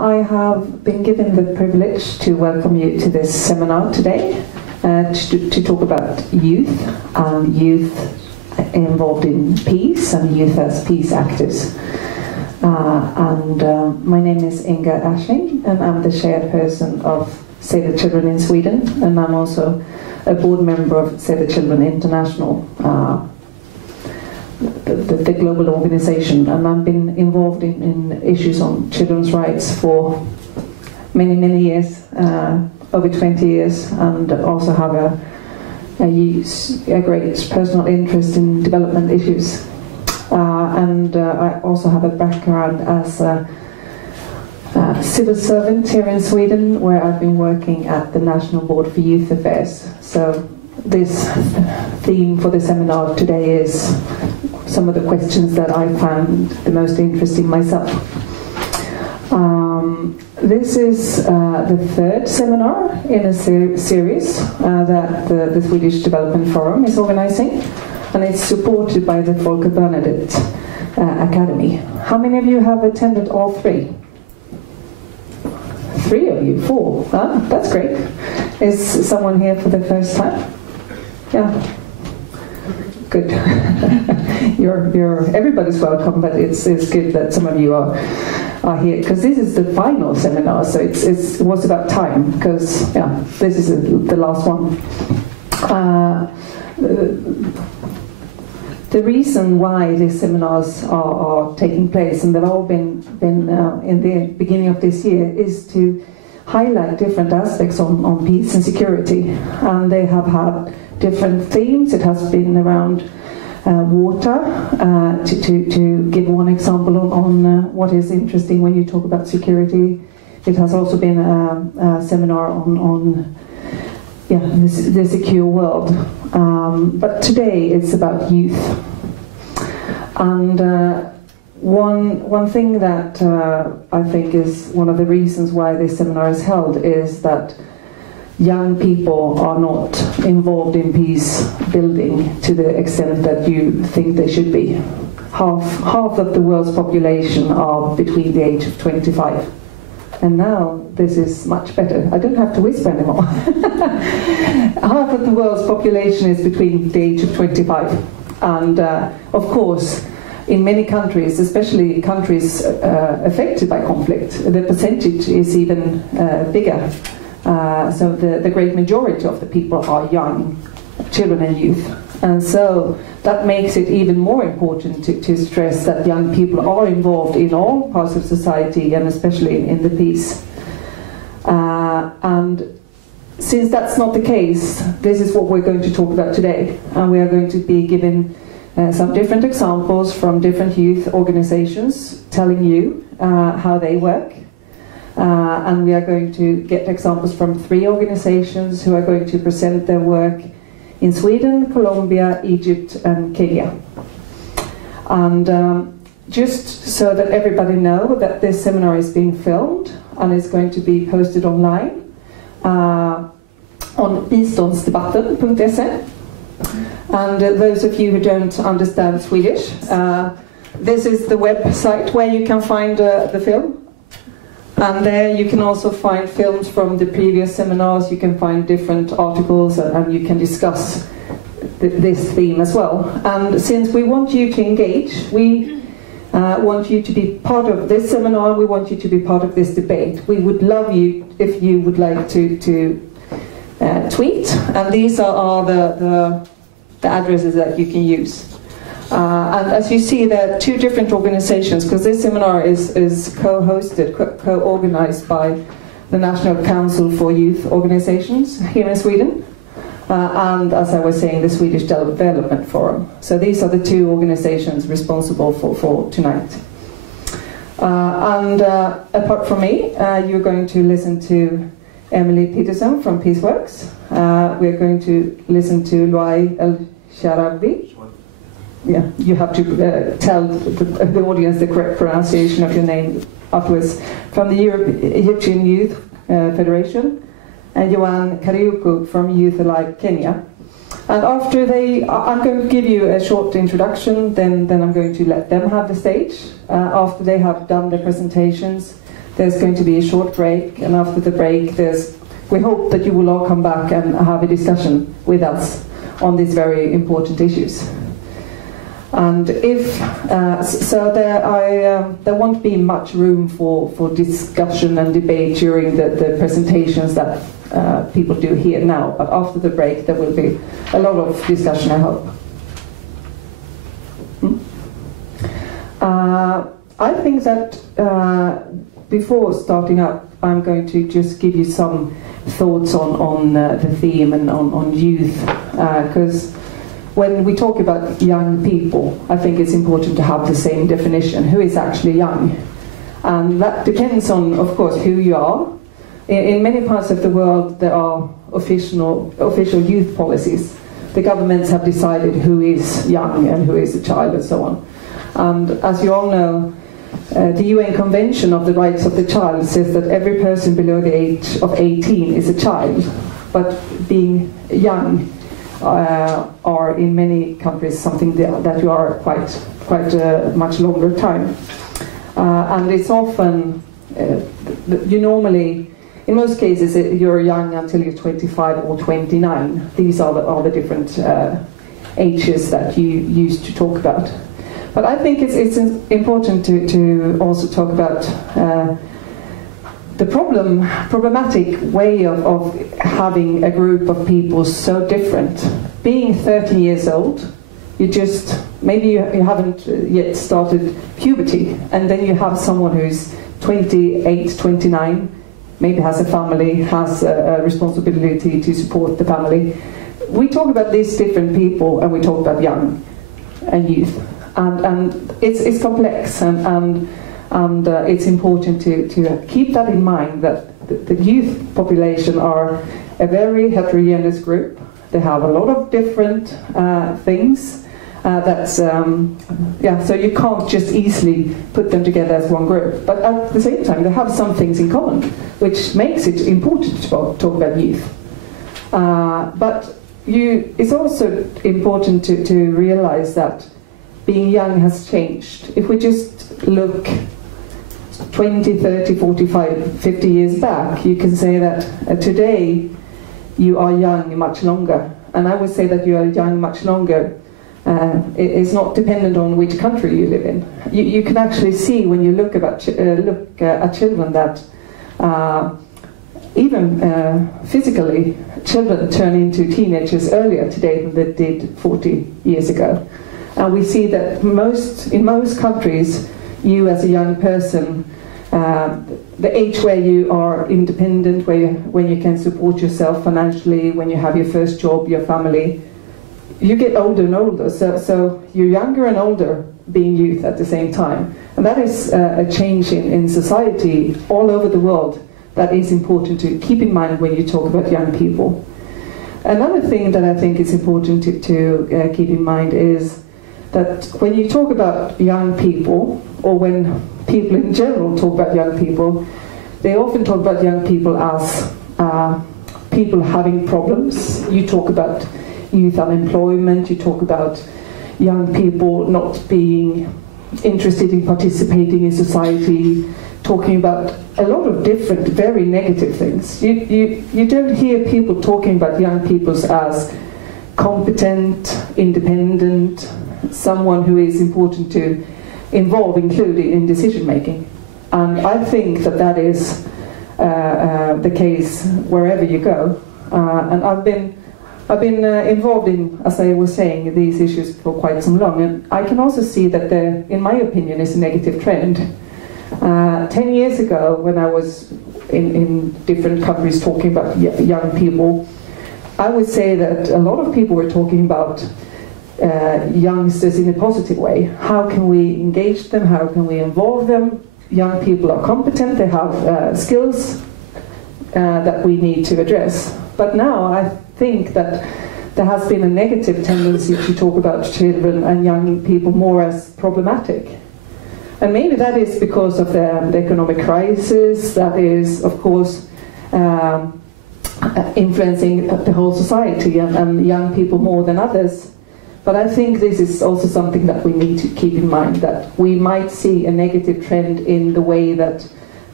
I have been given the privilege to welcome you to this seminar today to talk about youth and youth involved in peace and youth as peace actors. My name is Inga Ashing, and I'm the chairperson of Save the Children in Sweden, and I'm also a board member of Save the Children International, the global organization, and I've been involved in issues on children's rights for many years, over 20 years, and also have a great personal interest in development issues. I also have a background as a civil servant here in Sweden, where I've been working at the National Board for Youth Affairs. So this theme for the seminar today is some of the questions that I found the most interesting myself. This is the third seminar in a series that the Swedish Development Forum is organizing, and it's supported by the Folke Bernadette Academy. How many of you have attended all three? 3 of you, 4. That's great. Is someone here for the first time? Yeah. Good. Everybody's welcome, but it's good that some of you are here, because this is the final seminar, so it was about time, because this is the last one. The reason why these seminars are taking place, and they've all been in the beginning of this year, is to highlight different aspects on peace and security. And they have had different themes. It has been around water, to give one example on what is interesting when you talk about security. It has also been a seminar on the secure world. But today it's about youth. And one thing that I think is one of the reasons why this seminar is held is that young people are not involved in peace building to the extent that you think they should be. Half of the world's population are between the age of 25. And now this is much better. I don't have to whisper anymore. Half of the world's population is between the age of 25. And of course, in many countries, especially countries affected by conflict, the percentage is even bigger. So the great majority of the people are young, children and youth. And so that makes it even more important to stress that young people are involved in all parts of society, and especially in the peace. And since that's not the case, this is what we're going to talk about today. And we are going to be given some different examples from different youth organizations telling you how they work. And we are going to get examples from 3 organizations who are going to present their work in Sweden, Colombia, Egypt and Kenya. And just so that everybody knows that this seminar is being filmed and is going to be posted online on biståndsdebatten.se. And those of you who don't understand Swedish, this is the website where you can find the film. And there you can also find films from the previous seminars, you can find different articles, and you can discuss this theme as well. And since we want you to engage, we want you to be part of this seminar, we want you to be part of this debate. We would love you if you would like to tweet, and these are the addresses that you can use. And as you see, there are 2 different organizations, because this seminar is co-hosted, co-organized by the National Council for Youth Organizations here in Sweden, and as I was saying, the Swedish Development Forum. So these are the 2 organizations responsible for tonight. And apart from me, you're going to listen to Emily Peterson from Peaceworks. We're going to listen to Luay El-Sharabi. Yeah, you have to tell the audience the correct pronunciation of your name afterwards. From the Egyptian Youth Federation, and Johan Kariuku from Youth Alive Kenya. And after I'm going to give you a short introduction, then I'm going to let them have the stage. After they have done their presentations, There's going to be a short break, and after the break, we hope that you will all come back and have a discussion with us on these very important issues. And there won't be much room for discussion and debate during the presentations that people do here now, but after the break there will be a lot of discussion, I hope. I think that before starting up, I'm going to just give you some thoughts on the theme and on youth, because when we talk about young people, I think it's important to have the same definition. Who is actually young? And that depends on, of course, who you are. In many parts of the world, there are official youth policies. The governments have decided who is young and who is a child and so on. And as you all know, the UN Convention of the Rights of the Child says that every person below the age of 18 is a child, but being young are in many countries something that you are quite much longer time. And it's often, you normally, in most cases, you're young until you're 25 or 29. These are the different ages that you used to talk about. But I think it's important to also talk about the problematic way of having a group of people so different. Being 30 years old, maybe you haven't yet started puberty, and then you have someone who's 28, 29, maybe has a family, has a responsibility to support the family. We talk about these different people, and we talk about young and youth. And it's complex, and it's important to keep that in mind, that the youth population are a very heterogeneous group. They have a lot of different things. So you can't just easily put them together as one group. But at the same time, they have some things in common, which makes it important to talk about youth. But it's also important to realize that being young has changed. If we just look 20, 30, 45, 50 years back, you can say that today you are young much longer. And I would say that you are young much longer. It's not dependent on which country you live in. You can actually see when you look at children that even physically, children turn into teenagers earlier today than they did 40 years ago. And we see that in most countries, you as a young person, the age where you are independent, when you can support yourself financially, when you have your first job, your family, you get older and older. So you're younger and older being youth at the same time. And that is a change in society all over the world that is important to keep in mind when you talk about young people. Another thing that I think is important to keep in mind is that when you talk about young people, or when people in general talk about young people, they often talk about young people as people having problems. You talk about youth unemployment, you talk about young people not being interested in participating in society, talking about a lot of different, very negative things. You don't hear people talking about young people as competent, independent, someone who is important to involve, including in decision making. And I think that is the case wherever you go. And I've been involved in, as I was saying, these issues for quite some long, and I can also see that there, in my opinion, is a negative trend. 10 years ago, when I was in different countries talking about young people, I would say that a lot of people were talking about youngsters in a positive way. How can we engage them? How can we involve them? Young people are competent, they have skills that we need to address. But now I think that there has been a negative tendency to talk about children and young people more as problematic. And maybe that is because of the economic crisis that is, of course, influencing the whole society and young people more than others. But I think this is also something that we need to keep in mind, that we might see a negative trend in the way that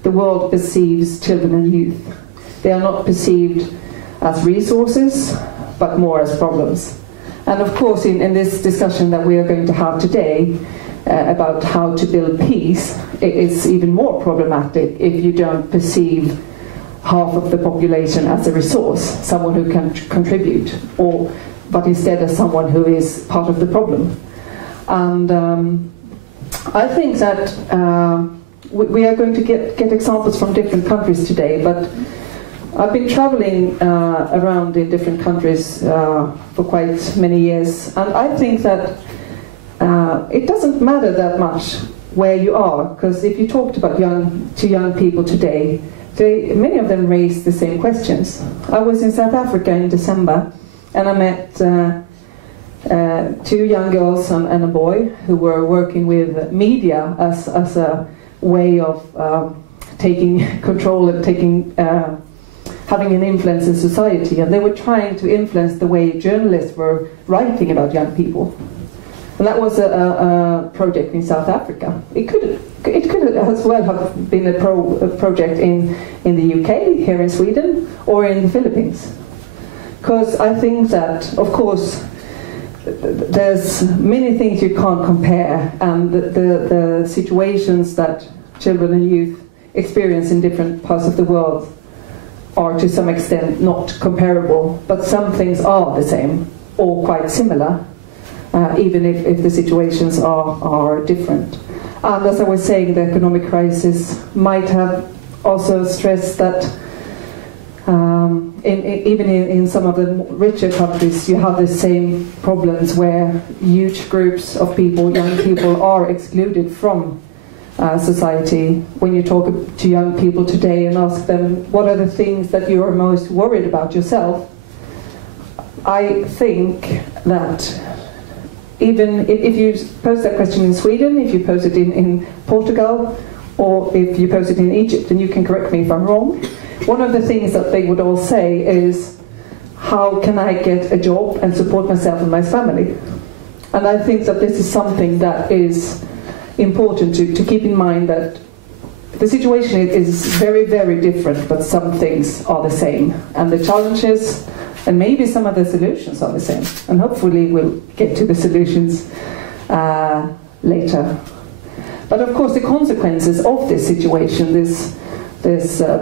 the world perceives children and youth. They are not perceived as resources, but more as problems. And of course, in this discussion that we are going to have today about how to build peace, it's even more problematic if you don't perceive half of the population as a resource, someone who can contribute, but instead as someone who is part of the problem. And I think that we are going to get examples from different countries today, but I've been traveling around in different countries for quite many years, and I think that it doesn't matter that much where you are, because if you talked about young people today, many of them raise the same questions. I was in South Africa in December, and I met two young girls and a boy who were working with media as a way of taking control and having an influence in society, and they were trying to influence the way journalists were writing about young people. And that was a project in South Africa. It could as well have been a project in the UK, here in Sweden, or in the Philippines. Because I think that, of course, there's many things you can't compare, and the situations that children and youth experience in different parts of the world are to some extent not comparable, but some things are the same or quite similar. Even if the situations are different. And as I was saying, the economic crisis might have also stressed that even in some of the richer countries, you have the same problems where huge groups of people, young people, are excluded from society. When you talk to young people today and ask them, what are the things that you are most worried about yourself? I think that even if you pose that question in Sweden, if you pose it in Portugal, or if you pose it in Egypt, and you can correct me if I'm wrong, one of the things that they would all say is, how can I get a job and support myself and my family? And I think that this is something that is important to keep in mind, that the situation is very, very different, but some things are the same. And the challenges and maybe some of the solutions are the same. And hopefully we'll get to the solutions later. But of course the consequences of this situation, this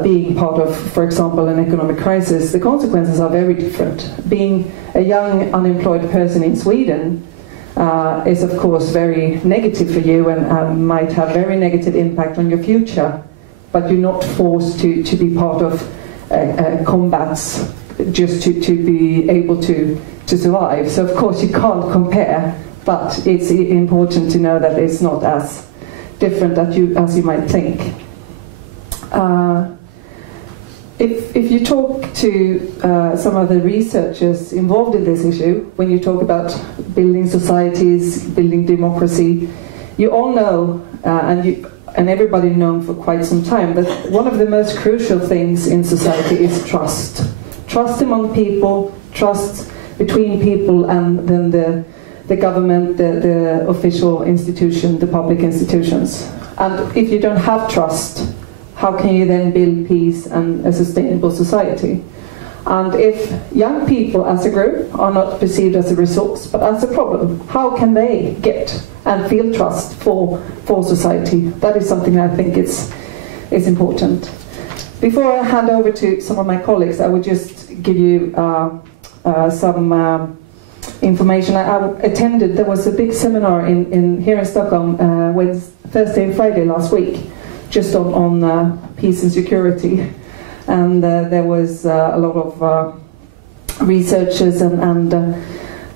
being part of, for example, an economic crisis, the consequences are very different. Being a young unemployed person in Sweden is of course very negative for you and might have very negative impact on your future, but you're not forced to be part of combats just to be able to survive. So of course you can't compare, but it's important to know that it's not as different as you might think. If you talk to some of the researchers involved in this issue, when you talk about building societies, building democracy, you all know, and everybody known for quite some time, that one of the most crucial things in society is trust. Trust among people, trust between people and then the government, the official institution, the public institutions. And if you don't have trust, how can you then build peace and a sustainable society? And if young people as a group are not perceived as a resource, but as a problem, how can they get and feel trust for society? That is something I think is important. Before I hand over to some of my colleagues, I would just give you some information. I attended, there was a big seminar here in Stockholm Thursday and Friday last week, just on peace and security. And there was a lot of researchers, and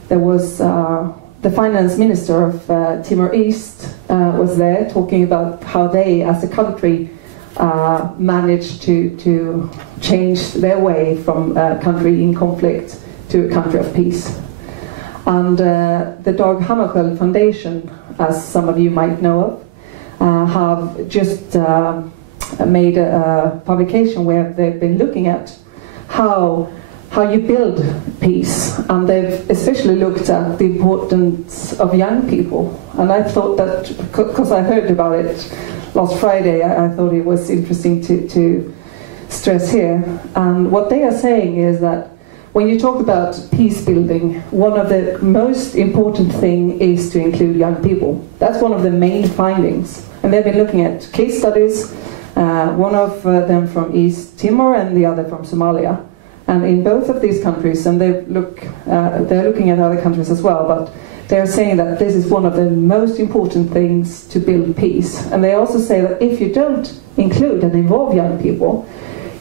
there was the finance minister of Timor East was there talking about how they, as a country, managed to change their way from a country in conflict to a country of peace. And the Dag Hammarskjöld Foundation, as some of you might know of, have just made a publication where they've been looking at how you build peace, and they've especially looked at the importance of young people. And I thought that, because I heard about it last Friday, I thought it was interesting to stress here. And what they are saying is that when you talk about peace building, one of the most important thing is to include young people. That's one of the main findings. And they've been looking at case studies, one of them from East Timor and the other from Somalia. And in both of these countries, and they're looking at other countries as well, but they're saying that this is one of the most important things to build peace. And they also say that if you don't include and involve young people,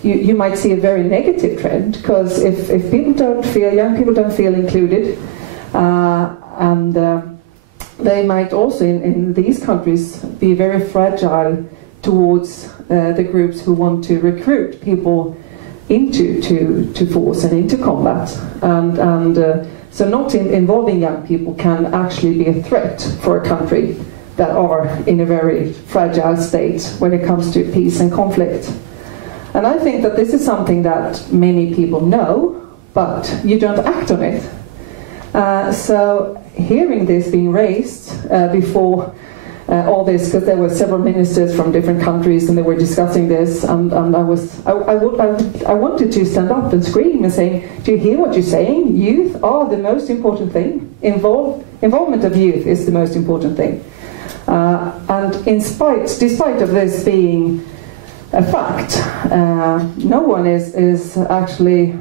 you might see a very negative trend, because if young people don't feel included, and they might also in these countries be very fragile towards the groups who want to recruit people into force and into combat, and so not involving young people can actually be a threat for a country that are in a very fragile state when it comes to peace and conflict. And I think that this is something that many people know, but you don't act on it. So hearing this being raised before all this, because there were several ministers from different countries and they were discussing this, and I wanted to stand up and scream and say, do you hear what you're saying? Youth are the most important thing. Involvement of youth is the most important thing. And despite of this being a fact, no one is actually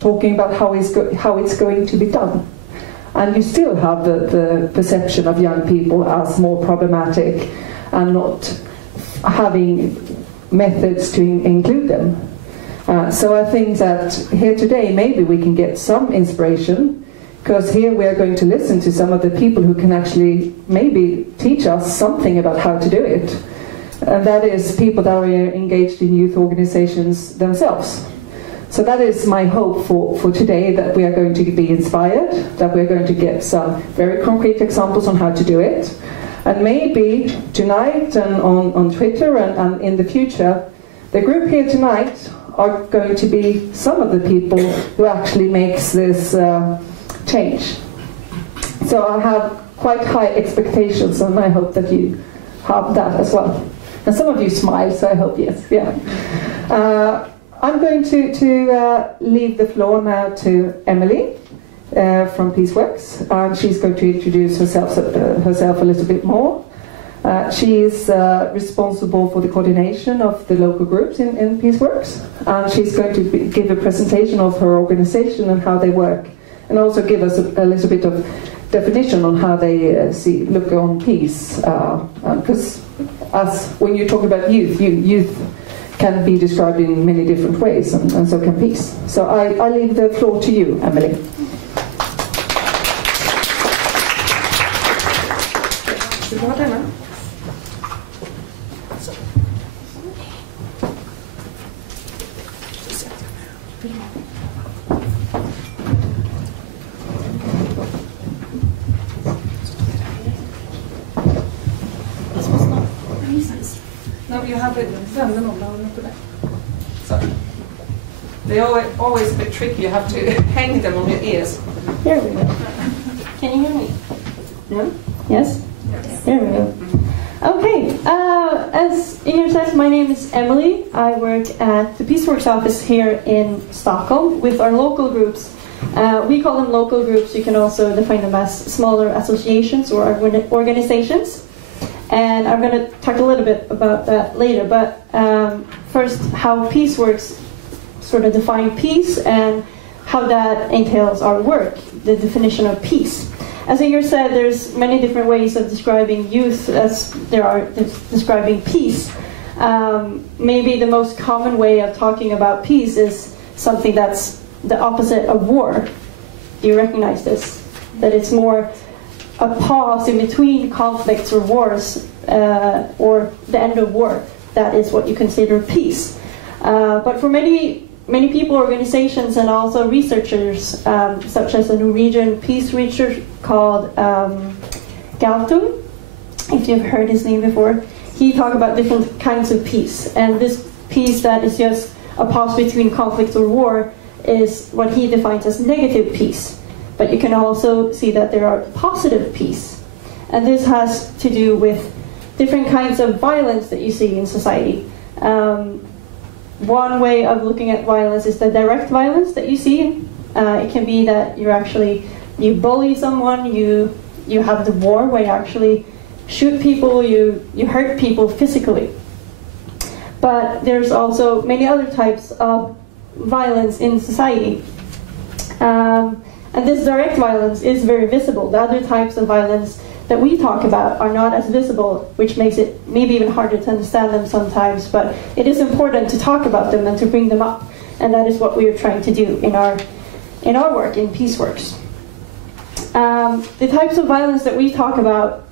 talking about how it's going to be done. And you still have the perception of young people as more problematic and not having methods to include them. So I think that here today maybe we can get some inspiration, because here we are going to listen to some of the people who can actually maybe teach us something about how to do it. And that is people that are engaged in youth organizations themselves. So that is my hope for today, that we are going to be inspired, that we're going to get some very concrete examples on how to do it. And maybe tonight and on Twitter and in the future, the group here tonight are going to be some of the people who actually makes this change. So I have quite high expectations, and I hope that you have that as well. And some of you smile, so I hope yes. Yeah. I'm going to leave the floor now to Emily from Peaceworks, and she's going to introduce herself a little bit more. She is responsible for the coordination of the local groups in Peaceworks, and she's going to give a presentation of her organization and how they work, and also give us a little bit of definition on how they look on peace, because when you talk about youth can be described in many different ways, and so can peace. So I leave the floor to you, Emily. No, you have it. So they're always a bit tricky. You have to hang them on your ears. There we go. Can you hear me? No? Yes? Yes. There we go. Okay. As Inger says, my name is Emily. I work at the Peaceworks office here in Stockholm with our local groups. We call them local groups. You can also define them as smaller associations or organizations. And I'm going to talk a little bit about that later. But first, how Peaceworks sort of define peace and how that entails our work, the definition of peace. As Inger said, there's many different ways of describing youth as there are describing peace. Maybe the most common way of talking about peace is something that's the opposite of war. Do you recognize this? That it's more a pause in between conflicts or wars, or the end of war. That is what you consider peace. But for many people, organizations, and also researchers, such as a Norwegian peace researcher called Hälften, if you've heard his name before, he talked about different kinds of peace. And this peace that is just a pause between conflict or war is what he defines as negative peace. But you can also see that there are positive peace. And this has to do with different kinds of violence that you see in society. One way of looking at violence is the direct violence that you see. It can be that you bully someone, you have the war where you actually shoot people, you hurt people physically. But there's also many other types of violence in society. And this direct violence is very visible. The other types of violence that we talk about are not as visible, which makes it maybe even harder to understand them sometimes, but it is important to talk about them and to bring them up. And that is what we are trying to do in our work, in Peaceworks. The types of violence that we talk about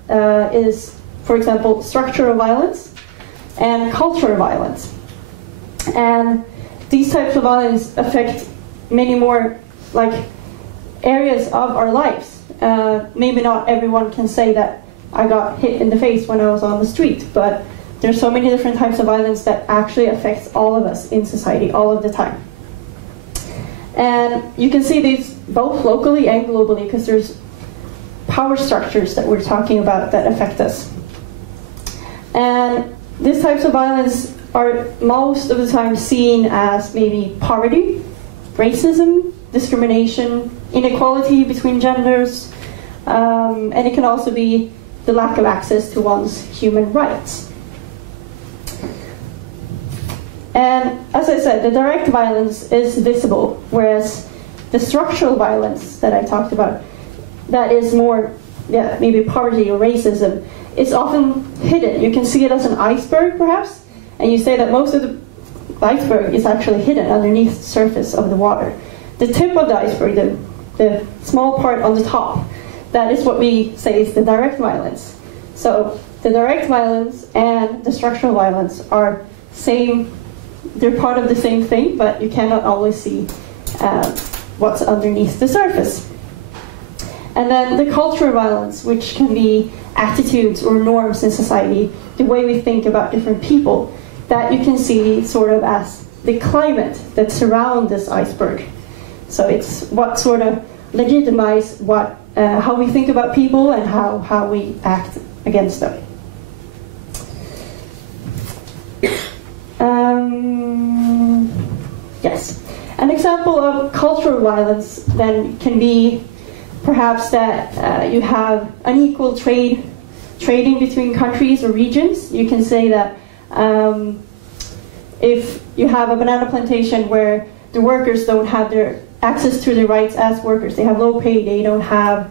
is, for example, structural violence and cultural violence. And these types of violence affect many more areas of our lives. Maybe not everyone can say that I got hit in the face when I was on the street, but there's so many different types of violence that actually affects all of us in society all of the time. And you can see these both locally and globally, because there's power structures that we're talking about that affect us. And these types of violence are most of the time seen as maybe poverty, racism, discrimination, inequality between genders, and it can also be the lack of access to one's human rights. And as I said, the direct violence is visible, whereas the structural violence that I talked about, that is more, maybe poverty or racism, it's often hidden. You can see it as an iceberg, perhaps, and you say that most of the iceberg is actually hidden underneath the surface of the water. The tip of the iceberg, the small part on the top, that is what we say is the direct violence. So the direct violence and the structural violence are they're part of the same thing, but you cannot always see what's underneath the surface. And then the cultural violence, which can be attitudes or norms in society, the way we think about different people, that you can see sort of as the climate that surrounds this iceberg. So it's what sort of legitimize how we think about people and how we act against them. Yes. An example of cultural violence then can be perhaps that you have unequal trading between countries or regions. You can say that if you have a banana plantation where the workers don't have their access to their rights as workers, they have low pay, they don't have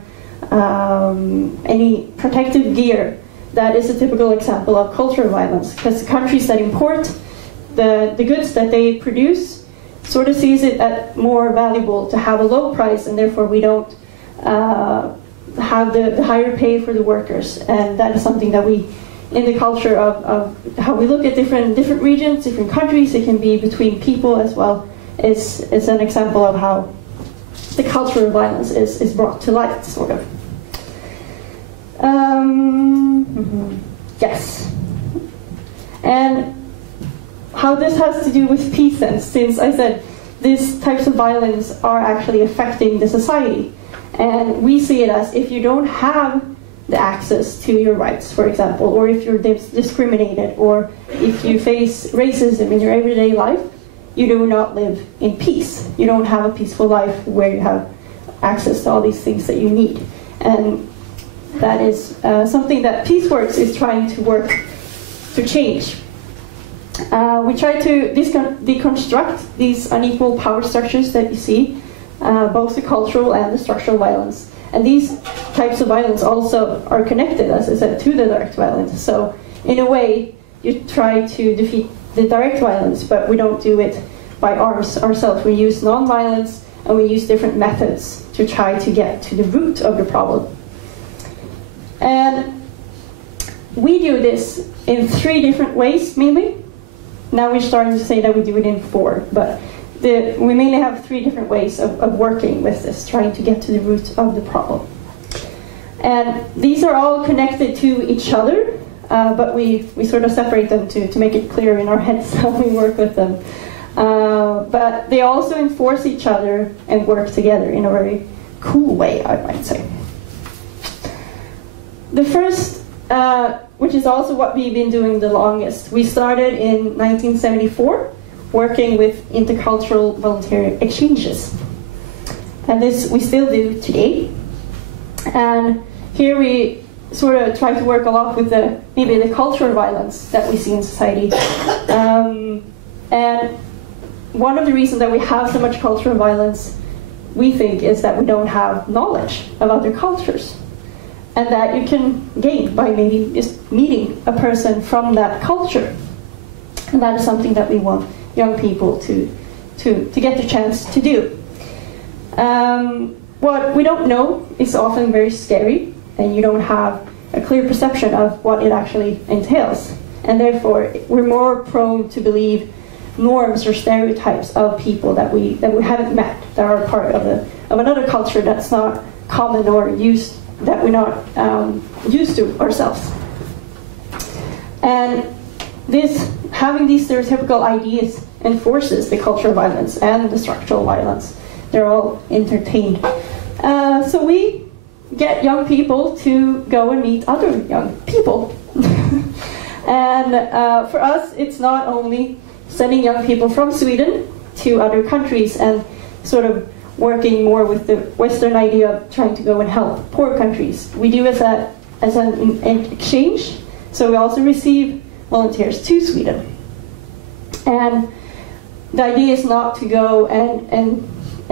any protective gear, that is a typical example of cultural violence, because the countries that import the goods that they produce sort of sees it as more valuable to have a low price, and therefore we don't have the higher pay for the workers. And that is something that we, in the culture of how we look at different regions, different countries, it can be between people as well, is an example of how the cultural violence is brought to light, sort of. Yes. And how this has to do with peace then, since I said these types of violence are actually affecting the society. And we see it as if you don't have the access to your rights, for example, or if you're discriminated, or if you face racism in your everyday life, you do not live in peace. You don't have a peaceful life where you have access to all these things that you need. And that is something that Peaceworks is trying to work to change. We try to deconstruct these unequal power structures that you see, both the cultural and the structural violence. And these types of violence also are connected, as I said, to the direct violence. So in a way, you try to defeat the direct violence, but we don't do it by arms ourselves. We use non-violence, and we use different methods to try to get to the root of the problem. And we do this in 3 different ways, mainly. Now we're starting to say that we do it in 4, but we mainly have 3 different ways of working with this, trying to get to the root of the problem. And these are all connected to each other, but we sort of separate them to make it clear in our heads how we work with them. But they also enforce each other and work together in a very cool way, I might say. The first which is also what we've been doing the longest. We started in 1974, working with intercultural voluntary exchanges. And this we still do today. And here we sort of try to work a lot with maybe the cultural violence that we see in society. And one of the reasons that we have so much cultural violence, we think, is that we don't have knowledge of other cultures. And that you can gain by maybe just meeting a person from that culture. And that is something that we want young people to get the chance to do. What we don't know is often very scary, and you don't have a clear perception of what it actually entails. And therefore, we're more prone to believe norms or stereotypes of people that we haven't met, that are part of another culture that's not common or used, that we're not used to ourselves. And having these stereotypical ideas enforces the cultural violence and the structural violence. They're all entertained. So we get young people to go and meet other young people. And for us, it's not only sending young people from Sweden to other countries and sort of working more with the Western idea of trying to go and help poor countries. We do as an exchange, so we also receive volunteers to Sweden. And the idea is not to go and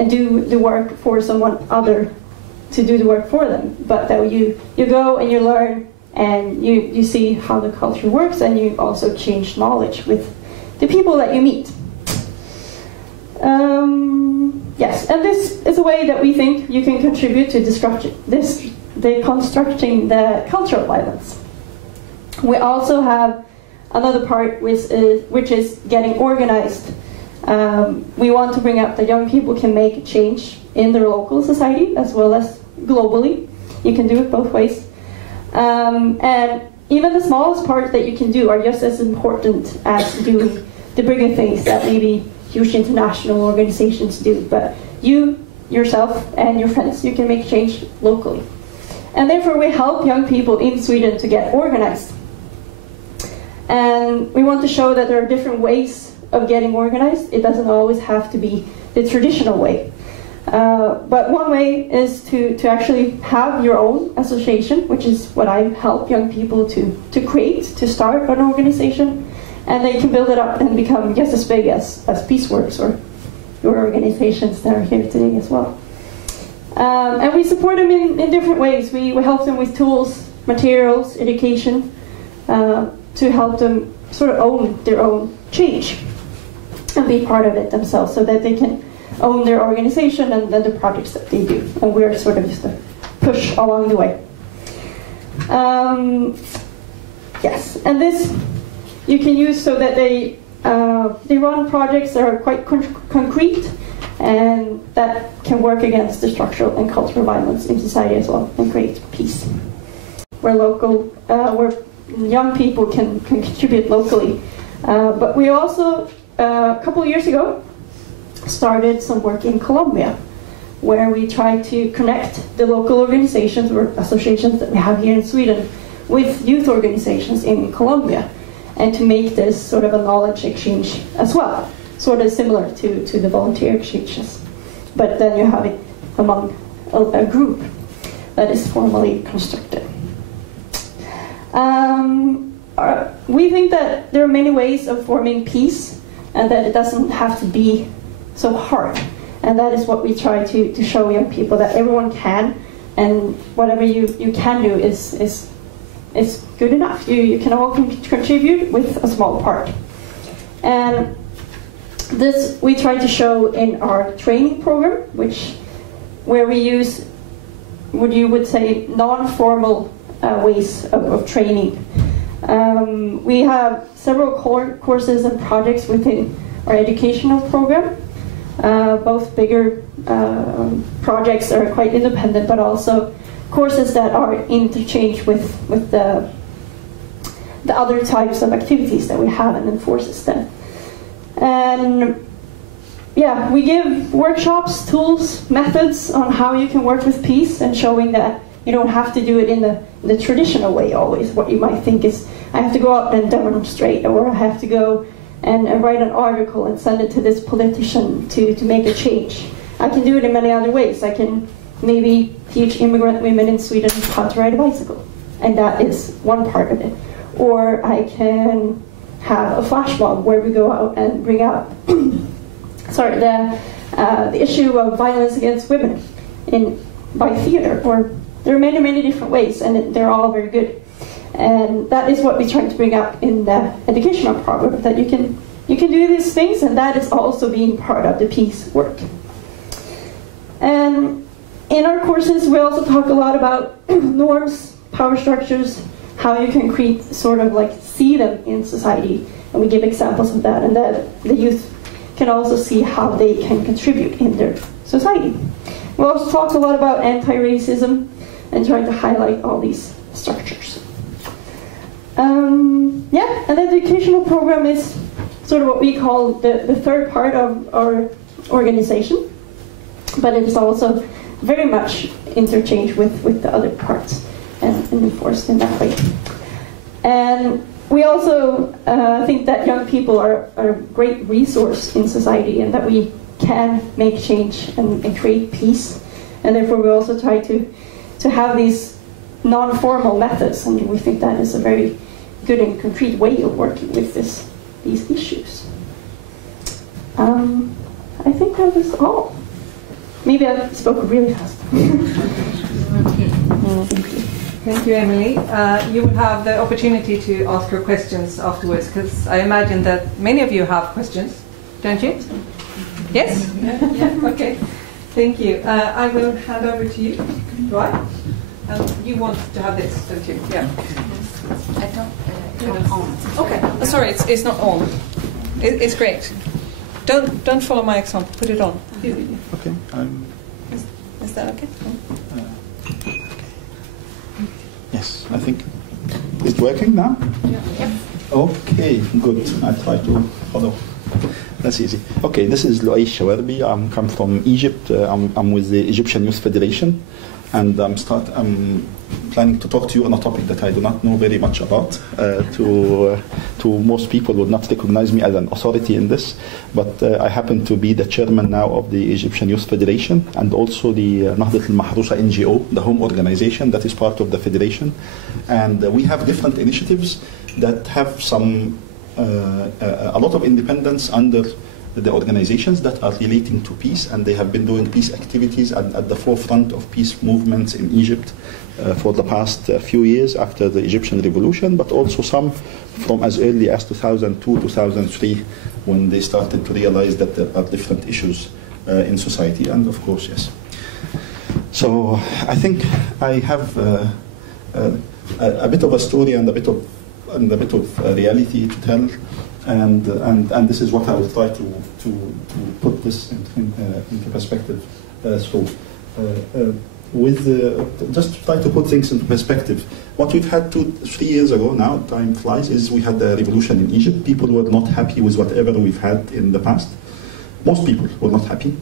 do the work for someone other to do the work for them, but that you go and you learn and you see how the culture works, and you also exchange knowledge with the people that you meet. Yes, and this is a way that we think you can contribute to deconstructing the cultural violence. We also have another part which is getting organized. We want to bring up that young people can make a change in their local society as well as globally. You can do it both ways. And even the smallest parts that you can do are just as important as doing the bigger things that maybe huge international organizations do. But you, yourself, and your friends, you can make change locally. And therefore we help young people in Sweden to get organized. And we want to show that there are different ways of getting organized. It doesn't always have to be the traditional way. But one way is to actually have your own association, which is what I help young people to create, to start an organization, and they can build it up and become just as big as Peaceworks or your organizations that are here today as well. And we support them in different ways. We help them with tools, materials, education, to help them sort of own their own change and be part of it themselves, so that they can own their organization and the projects that they do. And we're sort of just a push along the way. Yes, and this you can use so that they run projects that are quite concrete and that can work against the structural and cultural violence in society as well and create peace. Where young people can contribute locally. But we also, a couple of years ago, started some work in Colombia, where we try to connect the local organizations or associations that we have here in Sweden with youth organizations in Colombia, and to make this sort of a knowledge exchange as well, sort of similar to the volunteer exchanges. But then you have it among a group that is formally constructed. We think that there are many ways of forming peace, and that it doesn't have to be so hard. And that is what we try to show young people, that everyone can, and whatever you can do is good enough. You can all contribute with a small part. And this we try to show in our training program, where we use what you would say non-formal ways of training. We have several courses and projects within our educational program, both bigger projects that are quite independent, but also courses that are interchanged with the other types of activities that we have and enforces them. And we give workshops, tools, methods on how you can work with peace, and showing that You don't have to do it in the traditional way always. What you might think is, I have to go out and demonstrate, or I have to go and write an article and send it to this politician to make a change. I can do it in many other ways. I can maybe teach immigrant women in Sweden how to ride a bicycle, and that is one part of it. Or I can have a flash mob where we go out and bring up the issue of violence against women by theater. Or there are many, many different ways, and they're all very good. And that is what we try to bring up in the educational program, that you can do these things, and that is also being part of the peace work. And in our courses, we also talk a lot about norms, power structures, how you can see them in society, and we give examples of that, and that the youth can also see how they can contribute in their society. We also talk a lot about anti-racism and try to highlight all these structures. An educational program is sort of what we call the third part of our organization, but it is also very much interchanged with the other parts and enforced in that way. And we also think that young people are a great resource in society, and that we can make change and create peace. And therefore we also try to have these non-formal methods, and we think that is a very good and concrete way of working with these issues. I think that was all. Maybe I spoke really fast. Thank you, Emily. You will have the opportunity to ask your questions afterwards, because I imagine that many of you have questions, don't you? Yes? Yeah. Okay. Thank you. I will hand over to you, right? You want to have this, don't you? Yeah. I don't turn it on. Okay. Sorry, it's not on. It's great. Don't follow my example. Put it on. Okay. Is that okay? Yes, I think it's working now. Yeah. Okay, good. I try to follow. That's easy. Okay, this is Luay Shawarbi. I come from Egypt. I'm with the Egyptian Youth Federation, and I'm planning to talk to you on a topic that I do not know very much about. To most people would not recognize me as an authority in this, but I happen to be the chairman now of the Egyptian Youth Federation, and also the Nahdat al-Mahrusa NGO, the home organization that is part of the federation. And we have different initiatives that have a lot of independence under the organizations that are relating to peace, and they have been doing peace activities at the forefront of peace movements in Egypt for the past few years after the Egyptian revolution, but also some from as early as 2002, 2003, when they started to realize that there are different issues in society, and of course, yes. So I think I have a bit of a story and a bit of reality to tell. And this is what I will try to put this into perspective. Just to try to put things into perspective, what we've had 2-3 years ago now, time flies, is we had a revolution in Egypt. People were not happy with whatever we've had in the past. Most people were not happy,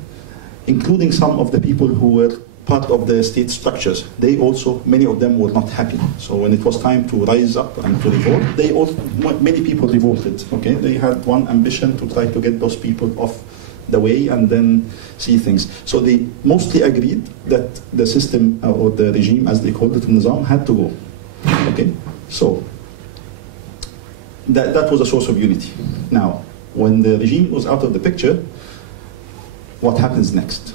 including some of the people who were part of the state structures. They also, many of them were not happy. So when it was time to rise up and to revolt, many people revolted. Okay, they had one ambition to try to get those people off the way and then see things. So they mostly agreed that the system or the regime, as they called it, Nizam, had to go. Okay, so that was a source of unity. Now, when the regime was out of the picture, what happens next?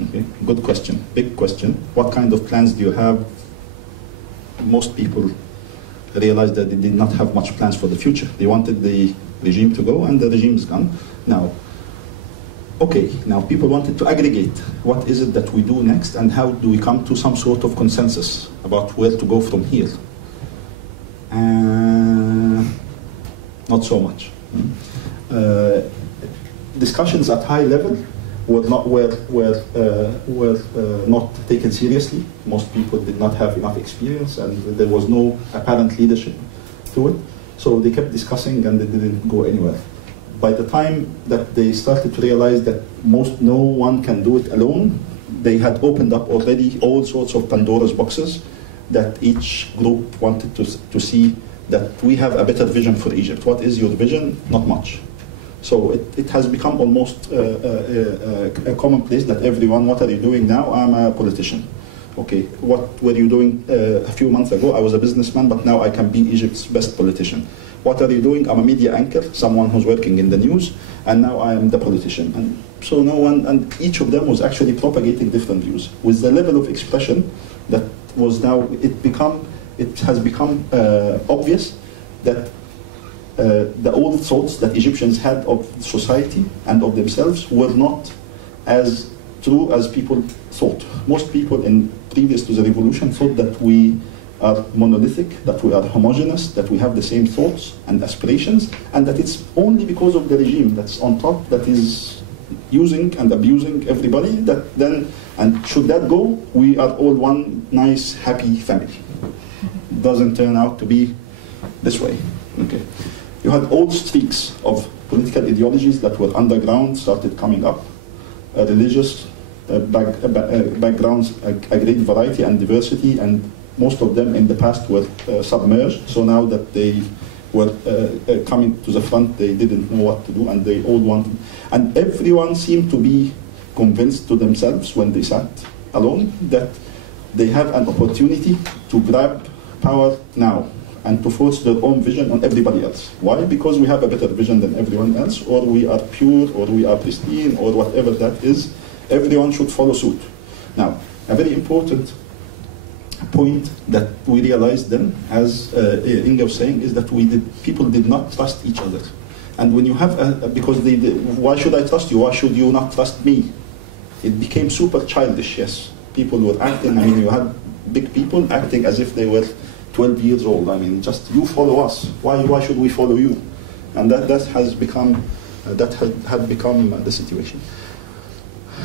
Okay, good question, big question. What kind of plans do you have? Most people realized that they did not have much plans for the future. They wanted the regime to go, and the regime is gone. Now, okay, now people wanted to aggregate. What is it that we do next, and how do we come to some sort of consensus about where to go from here? Not so much. Discussions at high level were not taken seriously. Most people did not have enough experience, and there was no apparent leadership to it. So they kept discussing, and they didn't go anywhere. By the time that they started to realize that no one can do it alone, they had opened up already all sorts of Pandora's boxes that each group wanted to see that we have a better vision for Egypt. What is your vision? Not much. So it has become almost a commonplace that everyone, what are you doing now? I'm a politician. Okay, what were you doing a few months ago? I was a businessman, but now I can be Egypt's best politician. What are you doing? I'm a media anchor, someone who's working in the news, and now I am the politician. And so no one, and each of them was actually propagating different views. With the level of expression that was now, it has become obvious that the old thoughts that Egyptians had of society and of themselves were not as true as people thought. Most people previous to the revolution thought that we are monolithic, that we are homogeneous, that we have the same thoughts and aspirations, and that it's only because of the regime that's on top that is using and abusing everybody, that then, and should that go, we are all one nice, happy family. It doesn't turn out to be this way. Okay. You had old streaks of political ideologies that were underground, started coming up, religious backgrounds, a great variety and diversity, and most of them in the past were submerged. So now that they were coming to the front, they didn't know what to do, and they all wanted. And everyone seemed to be convinced to themselves when they sat alone that they have an opportunity to grab power now and to force their own vision on everybody else. Why? Because we have a better vision than everyone else, or we are pure, or we are pristine, or whatever that is. Everyone should follow suit. Now, a very important point that we realized then, as Inga was saying, is that people did not trust each other. And when you have, because why should I trust you? Why should you not trust me? It became super childish, yes. People were acting, you had big people acting as if they were 12 years old. Just you follow us. Why should we follow you? And that has become, had become the situation.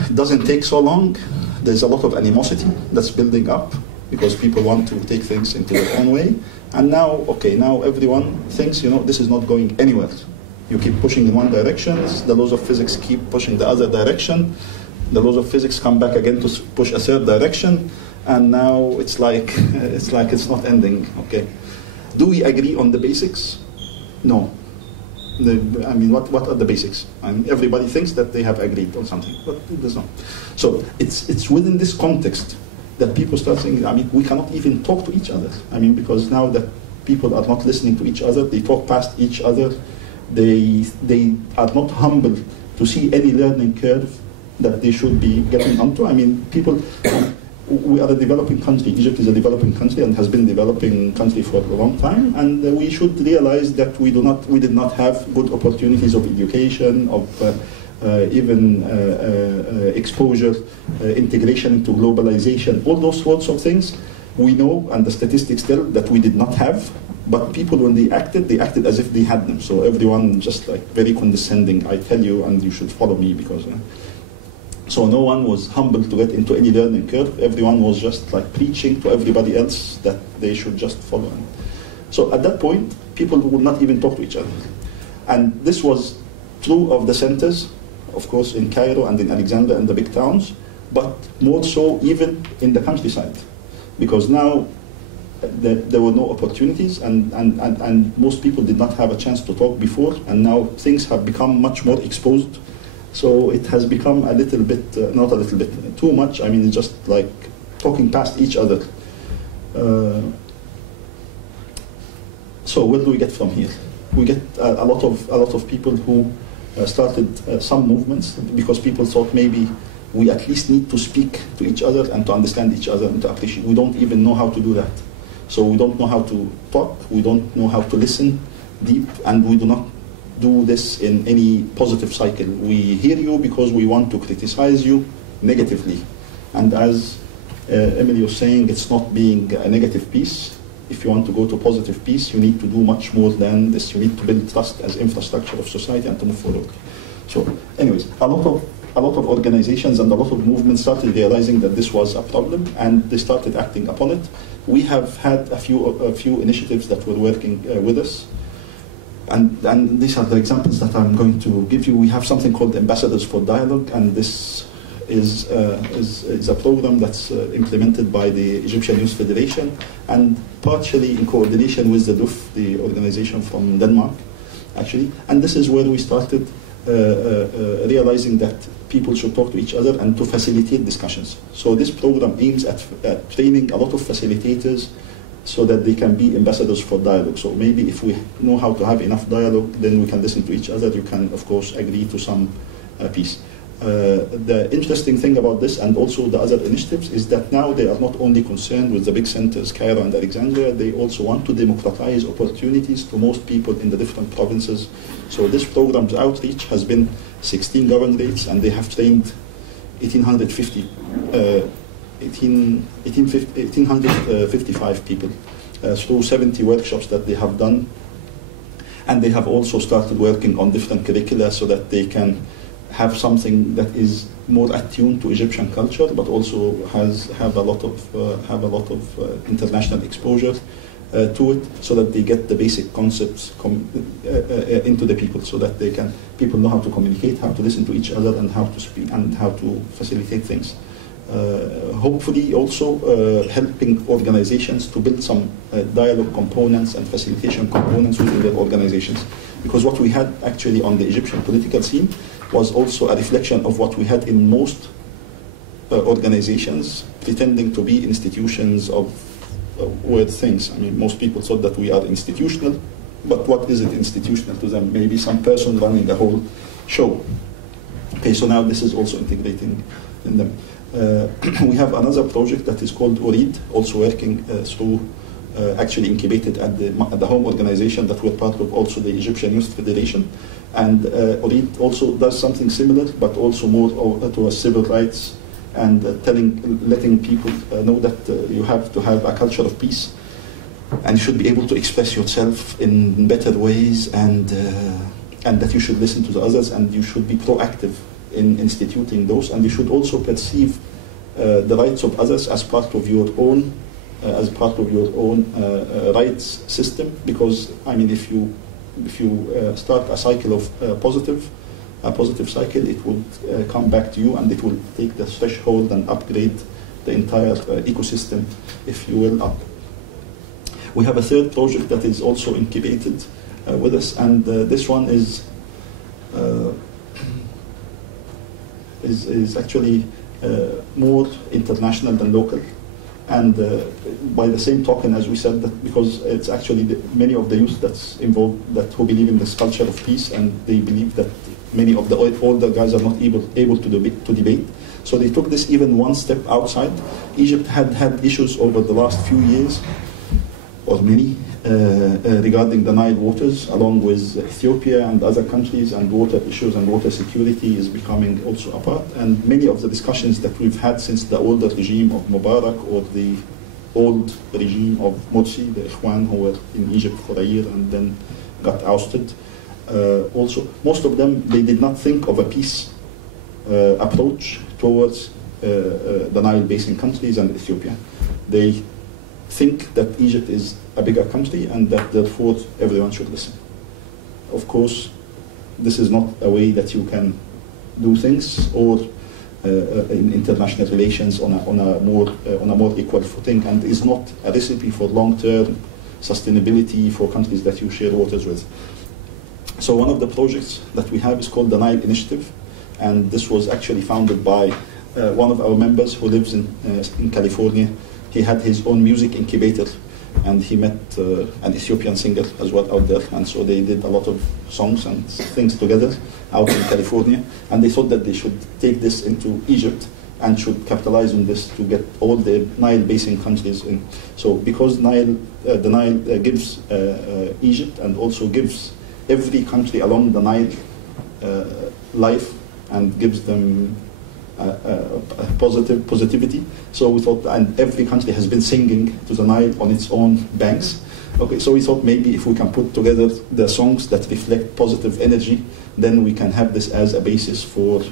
It doesn't take so long. There's a lot of animosity that's building up because people want to take things into their own way. And now, now everyone thinks, this is not going anywhere. You keep pushing in one direction, the laws of physics keep pushing the other direction, the laws of physics come back again to push a third direction, and now it's like it's not ending. Okay, do we agree on the basics? No. What are the basics? Everybody thinks that they have agreed on something, but it does not. So it's within this context that people start saying, we cannot even talk to each other. Because now that people are not listening to each other, they talk past each other, they are not humble to see any learning curve that they should be getting onto. People, we are a developing country. Egypt is a developing country and has been a developing country for a long time, and we should realize that we did not have good opportunities of education, of even exposure, integration into globalization, all those sorts of things. We know, and the statistics tell, that we did not have, but people, when they acted as if they had them. So everyone just very condescending, I tell you, and you should follow me, because... So no one was humble to get into any learning curve. Everyone was just preaching to everybody else that they should just follow him. So at that point, people would not even talk to each other. And this was true of the centers, of course, in Cairo and in Alexandria and the big towns, but more so even in the countryside. Because now there were no opportunities, and most people did not have a chance to talk before, and now things have become much more exposed. So it has become a little bit, not a little bit, too much. It's just talking past each other. So where do we get from here? We get a lot of people who started some movements because people thought maybe we at least need to speak to each other and to understand each other and to appreciate. We don't even know how to do that. So we don't know how to talk, we don't know how to listen deep, and we do not do this in any positive cycle. We hear you because we want to criticize you negatively. And as Emily was saying, it's not being a negative piece. If you want to go to positive peace, you need to do much more than this. You need to build trust as infrastructure of society and to move forward. So anyways, a lot of organizations and a lot of movements started realizing that this was a problem, and they started acting upon it. We have had a few initiatives that were working with us. And these are the examples that I'm going to give you. We have something called Ambassadors for Dialogue, and this is a program that's implemented by the Egyptian Youth Federation and partially in coordination with the DUF, the organization from Denmark, actually. And this is where we started realizing that people should talk to each other and to facilitate discussions. So this program aims at training a lot of facilitators so that they can be ambassadors for dialogue. So maybe if we know how to have enough dialogue, then we can listen to each other. You can, of course, agree to some piece. The interesting thing about this and also the other initiatives is that now they are not only concerned with the big centers, Cairo and Alexandria, they also want to democratize opportunities to most people in the different provinces. So this program's outreach has been 16 governorates, and they have trained 1,855 people through 70 workshops that they have done. And they have also started working on different curricula so that they can have something that is more attuned to Egyptian culture, but also have a lot of international exposure to it, so that they get the basic concepts into the people, so that people know how to communicate, how to listen to each other, and how to speak and how to facilitate things. Hopefully, also helping organizations to build some dialogue components and facilitation components within their organizations, because what we had actually on the Egyptian political scene was also a reflection of what we had in most organizations, pretending to be institutions of weird things. I mean, most people thought that we are institutional, but what is it institutional to them? Maybe some person running the whole show. Okay, so now this is also integrating in them. We have another project that is called URID, also working through, actually incubated at the home organization that we're part of, also the Egyptian Youth Federation. And URID also does something similar, but also more towards civil rights and letting people know that you have to have a culture of peace, and you should be able to express yourself in better ways, and that you should listen to the others, and you should be proactive in instituting those, and you should also perceive the rights of others as part of your own rights system. Because I mean, if you start a cycle of a positive cycle, it will come back to you, and it will take the threshold and upgrade the entire ecosystem, if you will, up. We have a third project that is also incubated with us, and this one is actually more international than local. And by the same token, as we said, that because it's actually many of the youth that's involved who believe in this culture of peace, and they believe that many of the older guys are not able to debate. So they took this even one step outside. Egypt had issues over the last few years, or many, regarding the Nile waters, along with Ethiopia and other countries, and water issues and water security is becoming also a part. And many of the discussions that we've had since the older regime of Mubarak, or the old regime of Morsi, the Ikhwan, who were in Egypt for a year and then got ousted, also, most of them, they did not think of a peace approach towards the Nile Basin countries and Ethiopia. They think that Egypt is a bigger country, and that therefore everyone should listen. Of course, this is not a way that you can do things, or in international relations on a more equal footing, and is not a recipe for long-term sustainability for countries that you share waters with. So one of the projects that we have is called the Nile Initiative, and this was actually founded by one of our members who lives in California. He had his own music incubator, and he met an Ethiopian singer as well out there, and so they did a lot of songs and things together out in California, and they thought that they should take this into Egypt and should capitalize on this to get all the Nile Basin countries in. So because the Nile gives Egypt, and also gives every country along the Nile life, and gives them positivity. So we thought, and every country has been singing to the Nile on its own banks. Okay, so we thought maybe if we can put together the songs that reflect positive energy, then we can have this as a basis for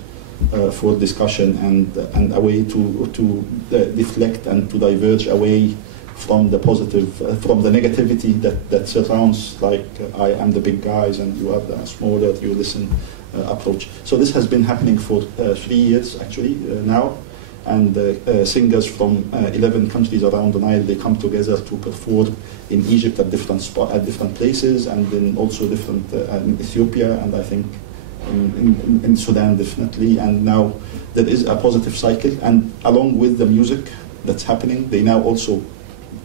discussion, and a way to deflect and to diverge away from the positive, from the negativity that surrounds, like I am the big guys and you are the smaller, you listen approach. So this has been happening for 3 years actually now, and singers from 11 countries around the Nile, they come together to perform in Egypt at different places, and then also different in Ethiopia, and I think in Sudan definitely. And now there is a positive cycle, and along with the music that's happening, they now also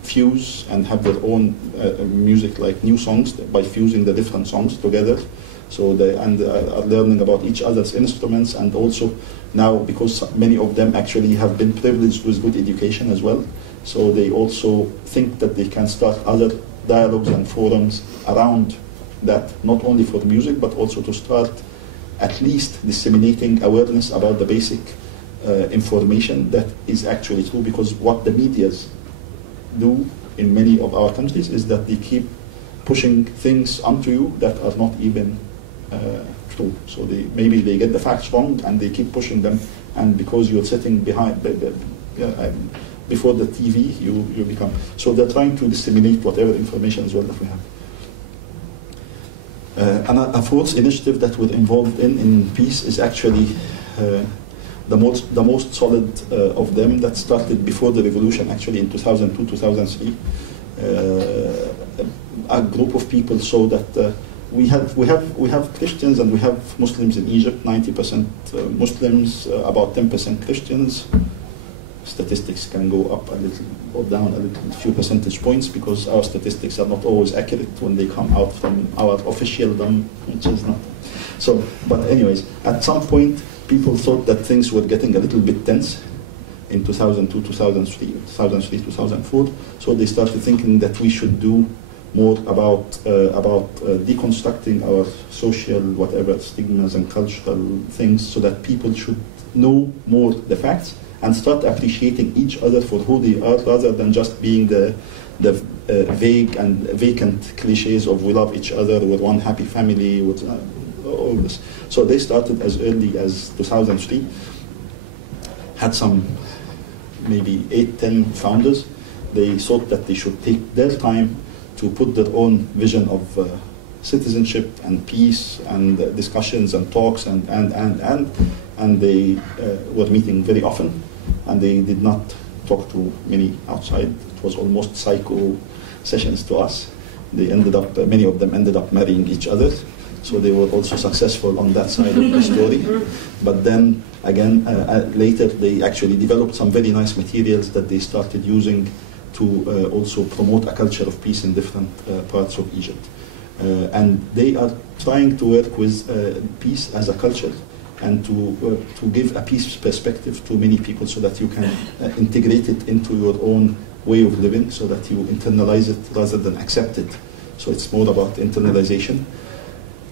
fuse and have their own music, like new songs, by fusing the different songs together. So they are learning about each other's instruments, and also now, because many of them actually have been privileged with good education as well, so they also think that they can start other dialogues and forums around that, not only for music, but also to start at least disseminating awareness about the basic information that is actually true. Because what the medias do in many of our countries is that they keep pushing things onto you that are not even true. So maybe they get the facts wrong and they keep pushing them, and because you're sitting behind before the TV, you become. So they're trying to disseminate whatever information as well that we have. And a fourth initiative that we're involved in peace is actually the most solid of them, that started before the revolution, actually in 2002, 2003. A group of people saw that we have Christians and we have Muslims in Egypt, 90% Muslims, about 10% Christians. Statistics can go up a little or down a few percentage points, because our statistics are not always accurate when they come out from our officialdom, which is not. So, but anyways, at some point, people thought that things were getting a little bit tense in 2002, 2003, 2004. So they started thinking that we should do more about deconstructing our social whatever stigmas and cultural things, so that people should know more the facts and start appreciating each other for who they are, rather than just being the vague and vacant cliches of we love each other, we're one happy family, with all this. So they started as early as 2003, had some maybe 8-10 founders. They thought that they should take their time to put their own vision of citizenship and peace and discussions and talks and they were meeting very often, and they did not talk to many outside. It was almost psycho sessions to us. They ended up, many of them ended up marrying each other, so they were also successful on that side of the story. But then again, later they actually developed some very nice materials that they started using to also promote a culture of peace in different parts of Egypt. And they are trying to work with peace as a culture, and to give a peace perspective to many people, so that you can integrate it into your own way of living, so that you internalize it rather than accept it. So it's more about internalization.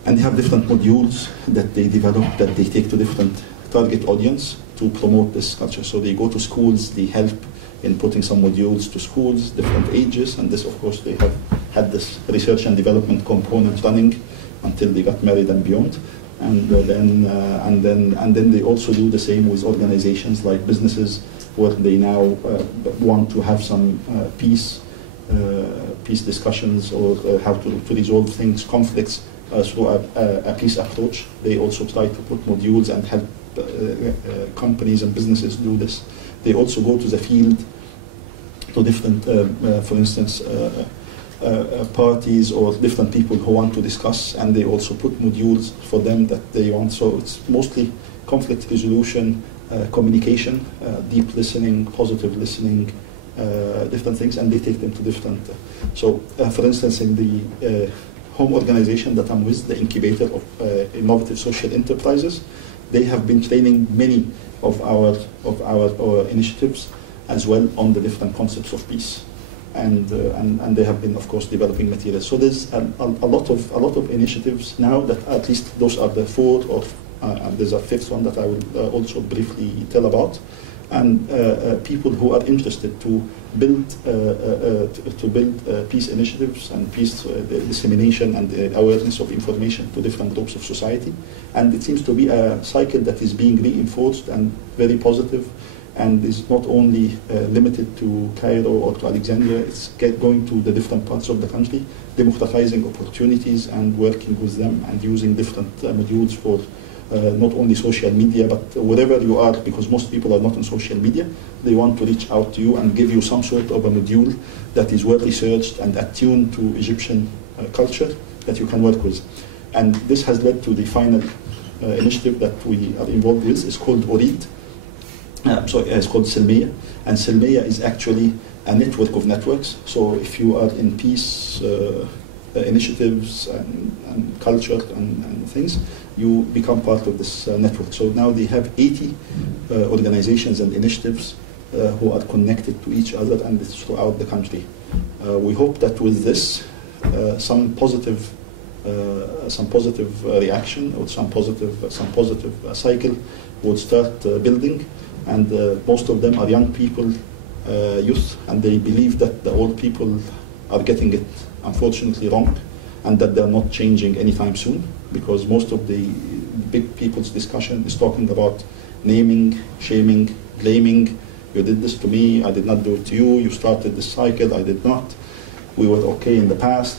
And they have different modules that they develop, that they take to different target audience to promote this culture. So they go to schools, they help in putting some modules to schools, different ages, and this, of course, they have had this research and development component running until they got married and beyond. And then they also do the same with organizations like businesses, where they now want to have some peace discussions, or how to resolve things, conflicts through a peace approach. They also try to put modules and help companies and businesses do this. They also go to the field to different, for instance, parties or different people who want to discuss, and they also put modules for them that they want. So it's mostly conflict resolution, communication, deep listening, positive listening, different things, and they take them to different. So, for instance, in the home organization that I'm with, the incubator of innovative social enterprises, they have been training many of our initiatives as well on the different concepts of peace, and they have been, of course, developing materials. So there's a lot of initiatives now that, at least those are the four, or there's a fifth one that I will also briefly tell about. And people who are interested to build peace initiatives and peace dissemination and awareness of information to different groups of society. And it seems to be a cycle that is being reinforced and very positive, and is not only limited to Cairo or to Alexandria. It's going to the different parts of the country, democratizing opportunities and working with them and using different modules for not only social media, but wherever you are, because most people are not on social media, they want to reach out to you and give you some sort of a module that is well researched and attuned to Egyptian culture that you can work with. And this has led to the final initiative that we are involved with. It's called ORID. It's called Selmiya. And Selmiya is actually a network of networks. So if you are in peace initiatives and culture and things, you become part of this network. So now they have 80 organizations and initiatives who are connected to each other, and it's throughout the country. We hope that with this, some positive reaction or some positive cycle would start building, and most of them are young people, youth, and they believe that the old people are getting it unfortunately wrong, and that they're not changing anytime soon, because most of the big people's discussion is talking about naming, shaming, blaming. You did this to me, I did not do it to you, you started this cycle, I did not. We were okay in the past,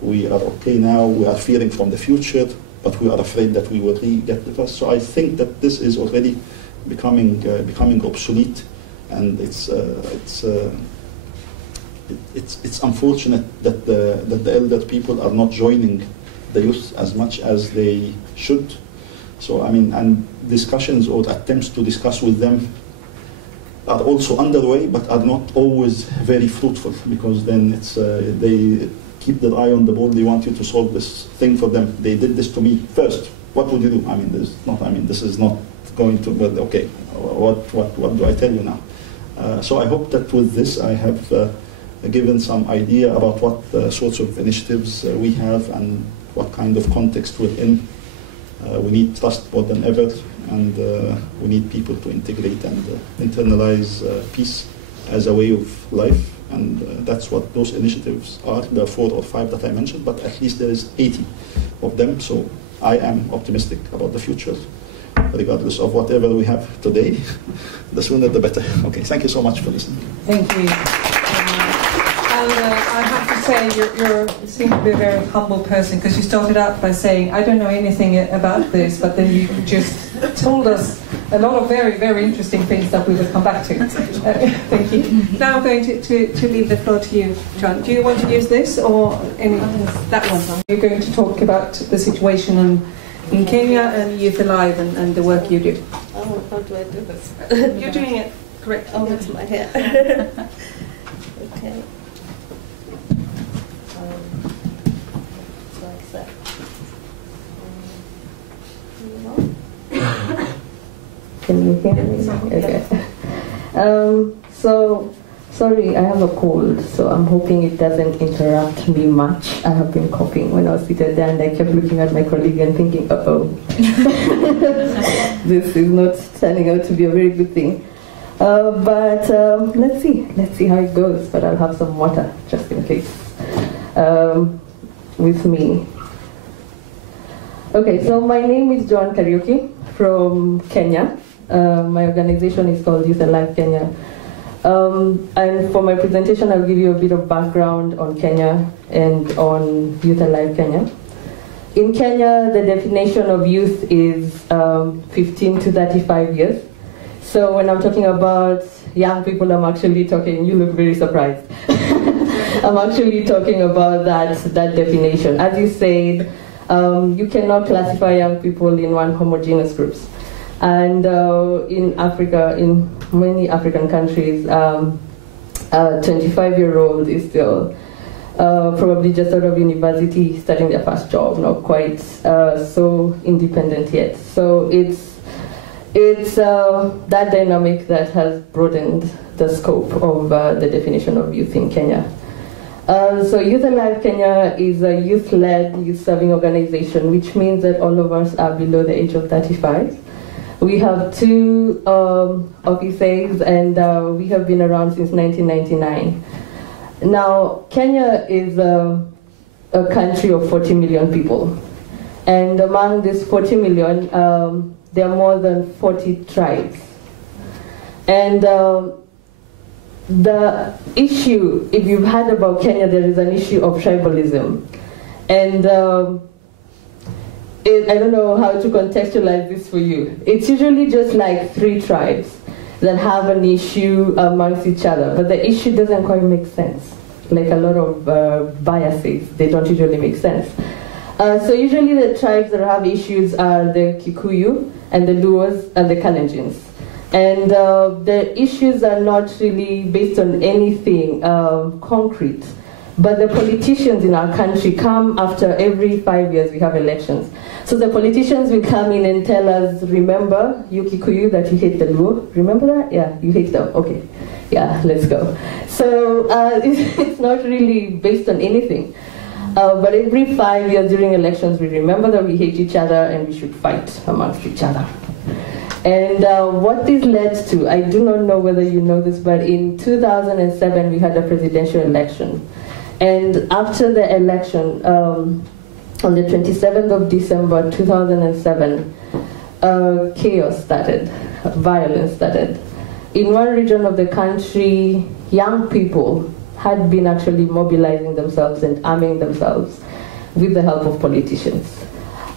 we are okay now, we are fearing from the future, but we are afraid that we will get the past. So I think that this is already becoming obsolete, and it's unfortunate that the elder people are not joining the youth as much as they should. So I mean, and discussions or attempts to discuss with them are also underway, but are not always very fruitful, because then it's they keep their eye on the ball. They want you to solve this thing for them. They did this to me first. What would you do? I mean, this is not going to. Well, okay, what do I tell you now? So I hope that with this I have given some idea about what sorts of initiatives we have and what kind of context we're in. We need trust more than ever, and we need people to integrate and internalize peace as a way of life, and that's what those initiatives are. There are 4 or 5 that I mentioned, but at least there is 80 of them, so I am optimistic about the future, regardless of whatever we have today. The sooner the better. Okay, thank you so much for listening. Thank you. I have to say, you seem to be a very humble person, because you started out by saying, I don't know anything about this, but then you just told us a lot of very, very interesting things that we will come back to. Thank you. Now I'm going to leave the floor to you, John. Do you want to use this or any? That one. You're going to talk about the situation in Kenya and Youth Alive and the work you do. Oh, how do I do this? You're doing it correctly. Oh, it's my hair. Okay. Like that. Can you hear me? Okay. So, sorry, I have a cold, so I'm hoping it doesn't interrupt me much. I have been coughing when I was seated there, and I kept looking at my colleague and thinking, uh-oh, this is not turning out to be a very good thing. But let's see how it goes. But I'll have some water just in case with me. Okay, so my name is Joan Kariuki from Kenya. My organization is called Youth Alive Kenya. And for my presentation, I'll give you a bit of background on Kenya and on Youth Alive Kenya. In Kenya, the definition of youth is 15 to 35 years. So when I'm talking about young people, I'm actually talking, you look very surprised. I'm actually talking about that definition. As you said, you cannot classify young people in one homogeneous groups. And in Africa, in many African countries, 25-year-old is still probably just out of university, starting their first job, not quite so independent yet. So it's that dynamic that has broadened the scope of the definition of youth in Kenya. So Youth Alive Kenya is a youth-led, youth-serving organization, which means that all of us are below the age of 35. We have 2 offices, and we have been around since 1999. Now, Kenya is a country of 40 million people. And among these 40 million, there are more than 40 tribes. And the issue, if you've heard about Kenya, there is an issue of tribalism. And I don't know how to contextualize this for you. It's usually just like 3 tribes that have an issue amongst each other, but the issue doesn't quite make sense. Like a lot of biases, they don't usually make sense. So usually the tribes that have issues are the Kikuyu and the Luos and the Kalenjins. And the issues are not really based on anything concrete. But the politicians in our country come after every 5 years we have elections. So the politicians will come in and tell us, remember, you Kikuyu, that you hate the Luo? Remember that? Yeah, you hate them. Okay. Yeah, let's go. So it's not really based on anything. But every 5 years during elections, we remember that we hate each other and we should fight amongst each other. And what this led to, I do not know whether you know this, but in 2007 we had a presidential election. And after the election, on the 27th of December 2007, chaos started, violence started. In one region of the country, young people had been actually mobilizing themselves and arming themselves with the help of politicians.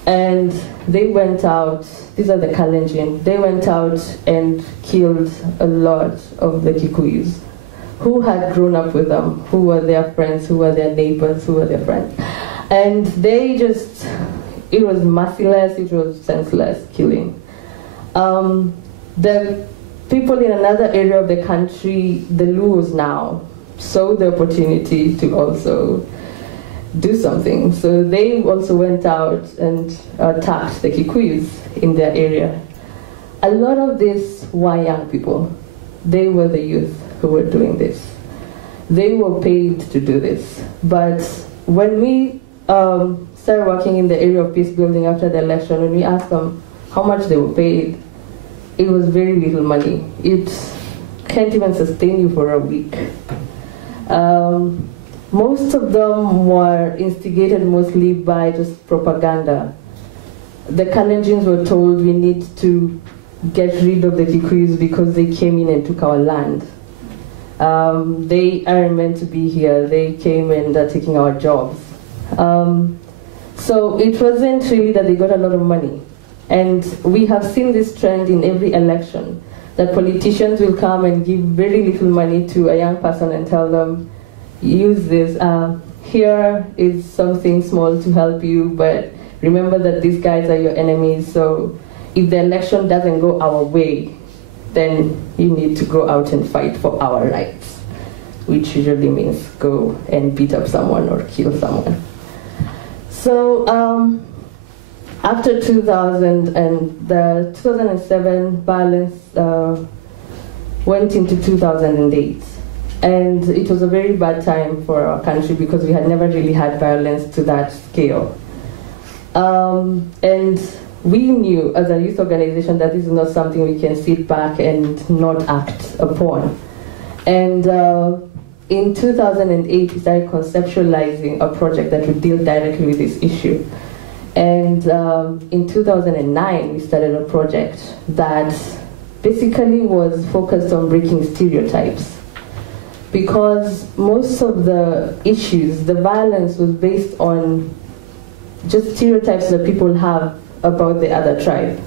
And they went out, these are the Kalenjin, they went out and killed a lot of the Kikuyus who had grown up with them, who were their friends, who were their neighbors, who were their friends. And they just, it was merciless, it was senseless killing. The people in another area of the country, the Luos now, saw the opportunity to also do something. So they also went out and attacked the Kikuyus in their area. A lot of these were young people. They were the youth who were doing this. They were paid to do this. But when we started working in the area of peace building after the election, when we asked them how much they were paid, it was very little money. It can't even sustain you for a week. Most of them were instigated mostly by just propaganda. The Kalenjins were told we need to get rid of the Kikuyus because they came in and took our land. They aren't meant to be here. They came and are taking our jobs. So it wasn't really that they got a lot of money. And we have seen this trend in every election, that politicians will come and give very little money to a young person and tell them, use this, here is something small to help you, but remember that these guys are your enemies, so if the election doesn't go our way, then you need to go out and fight for our rights, which usually means go and beat up someone or kill someone. So after 2000 and the 2007 violence went into 2008. And it was a very bad time for our country because we had never really had violence to that scale. And we knew as a youth organization that this is not something we can sit back and not act upon. And in 2008, we started conceptualizing a project that would deal directly with this issue. And in 2009, we started a project that basically was focused on breaking stereotypes. Because most of the issues, the violence was based on just stereotypes that people have about the other tribe.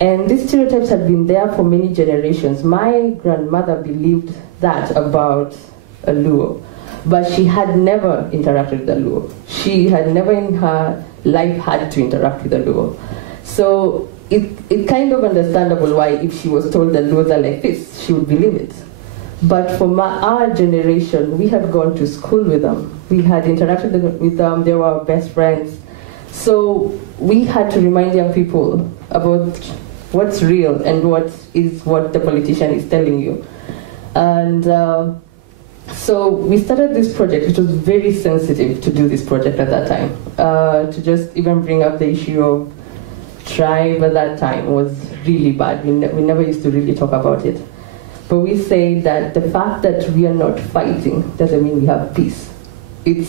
And these stereotypes had been there for many generations. My grandmother believed that about a Luo, but she had never interacted with a Luo. She had never in her life had to interact with a Luo. So it's kind of understandable why if she was told that Luos are like this, she would believe it. But for our generation, we had gone to school with them. We had interacted with them, they were our best friends. So we had to remind young people about what's real and what the politician is telling you. And so we started this project, which was very sensitive to do this project at that time. To just even bring up the issue of tribe at that time was really bad. We never used to really talk about it. But we say that the fact that we are not fighting doesn't mean we have peace. We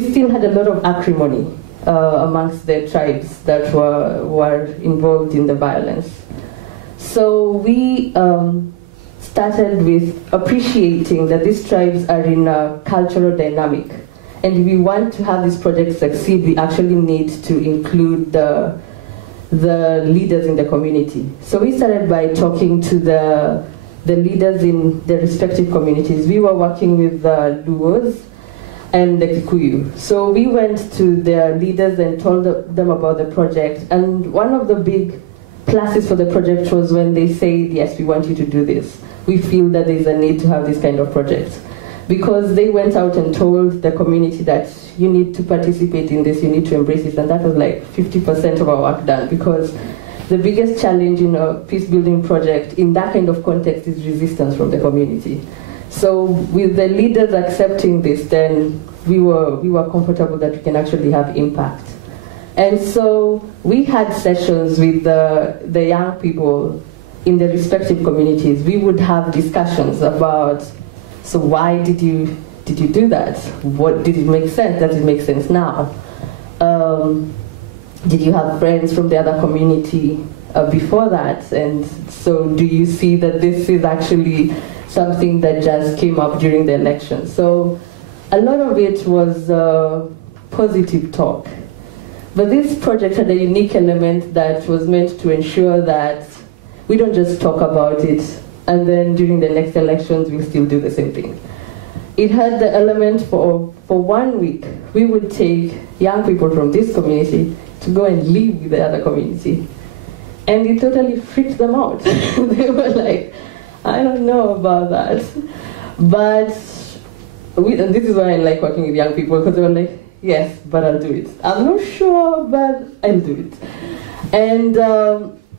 still had a lot of acrimony amongst the tribes that were involved in the violence. So we started with appreciating that these tribes are in a cultural dynamic And if we want to have this project succeed, we actually need to include the leaders in the community. So we started by talking to the leaders in the respective communities. We were working with the Luos and the Kikuyu. So we went to their leaders and told them about the project. And one of the big pluses for the project was when they said, yes, we want you to do this. We feel that there's a need to have this kind of project. Because they went out and told the community that you need to participate in this, you need to embrace it, and that was like 50% of our work done, because the biggest challenge in a peace-building project in that kind of context is resistance from the community. So with the leaders accepting this, then we were comfortable that we can actually have impact. And so we had sessions with the young people in the respective communities. We would have discussions about, so why did you do that? What did it make sense? Does it make sense now? Did you have friends from the other community before that? And so do you see that this is actually something that just came up during the election? So a lot of it was positive talk. But this project had a unique element that was meant to ensure that we don't just talk about it and then during the next elections we'll still do the same thing. It had the element for 1 week, we would take young people from this community to go and live with the other community. And it totally freaked them out. They were like, I don't know about that. But, and this is why I like working with young people, because they were like, yes, but I'll do it. I'm not sure, but I'll do it. And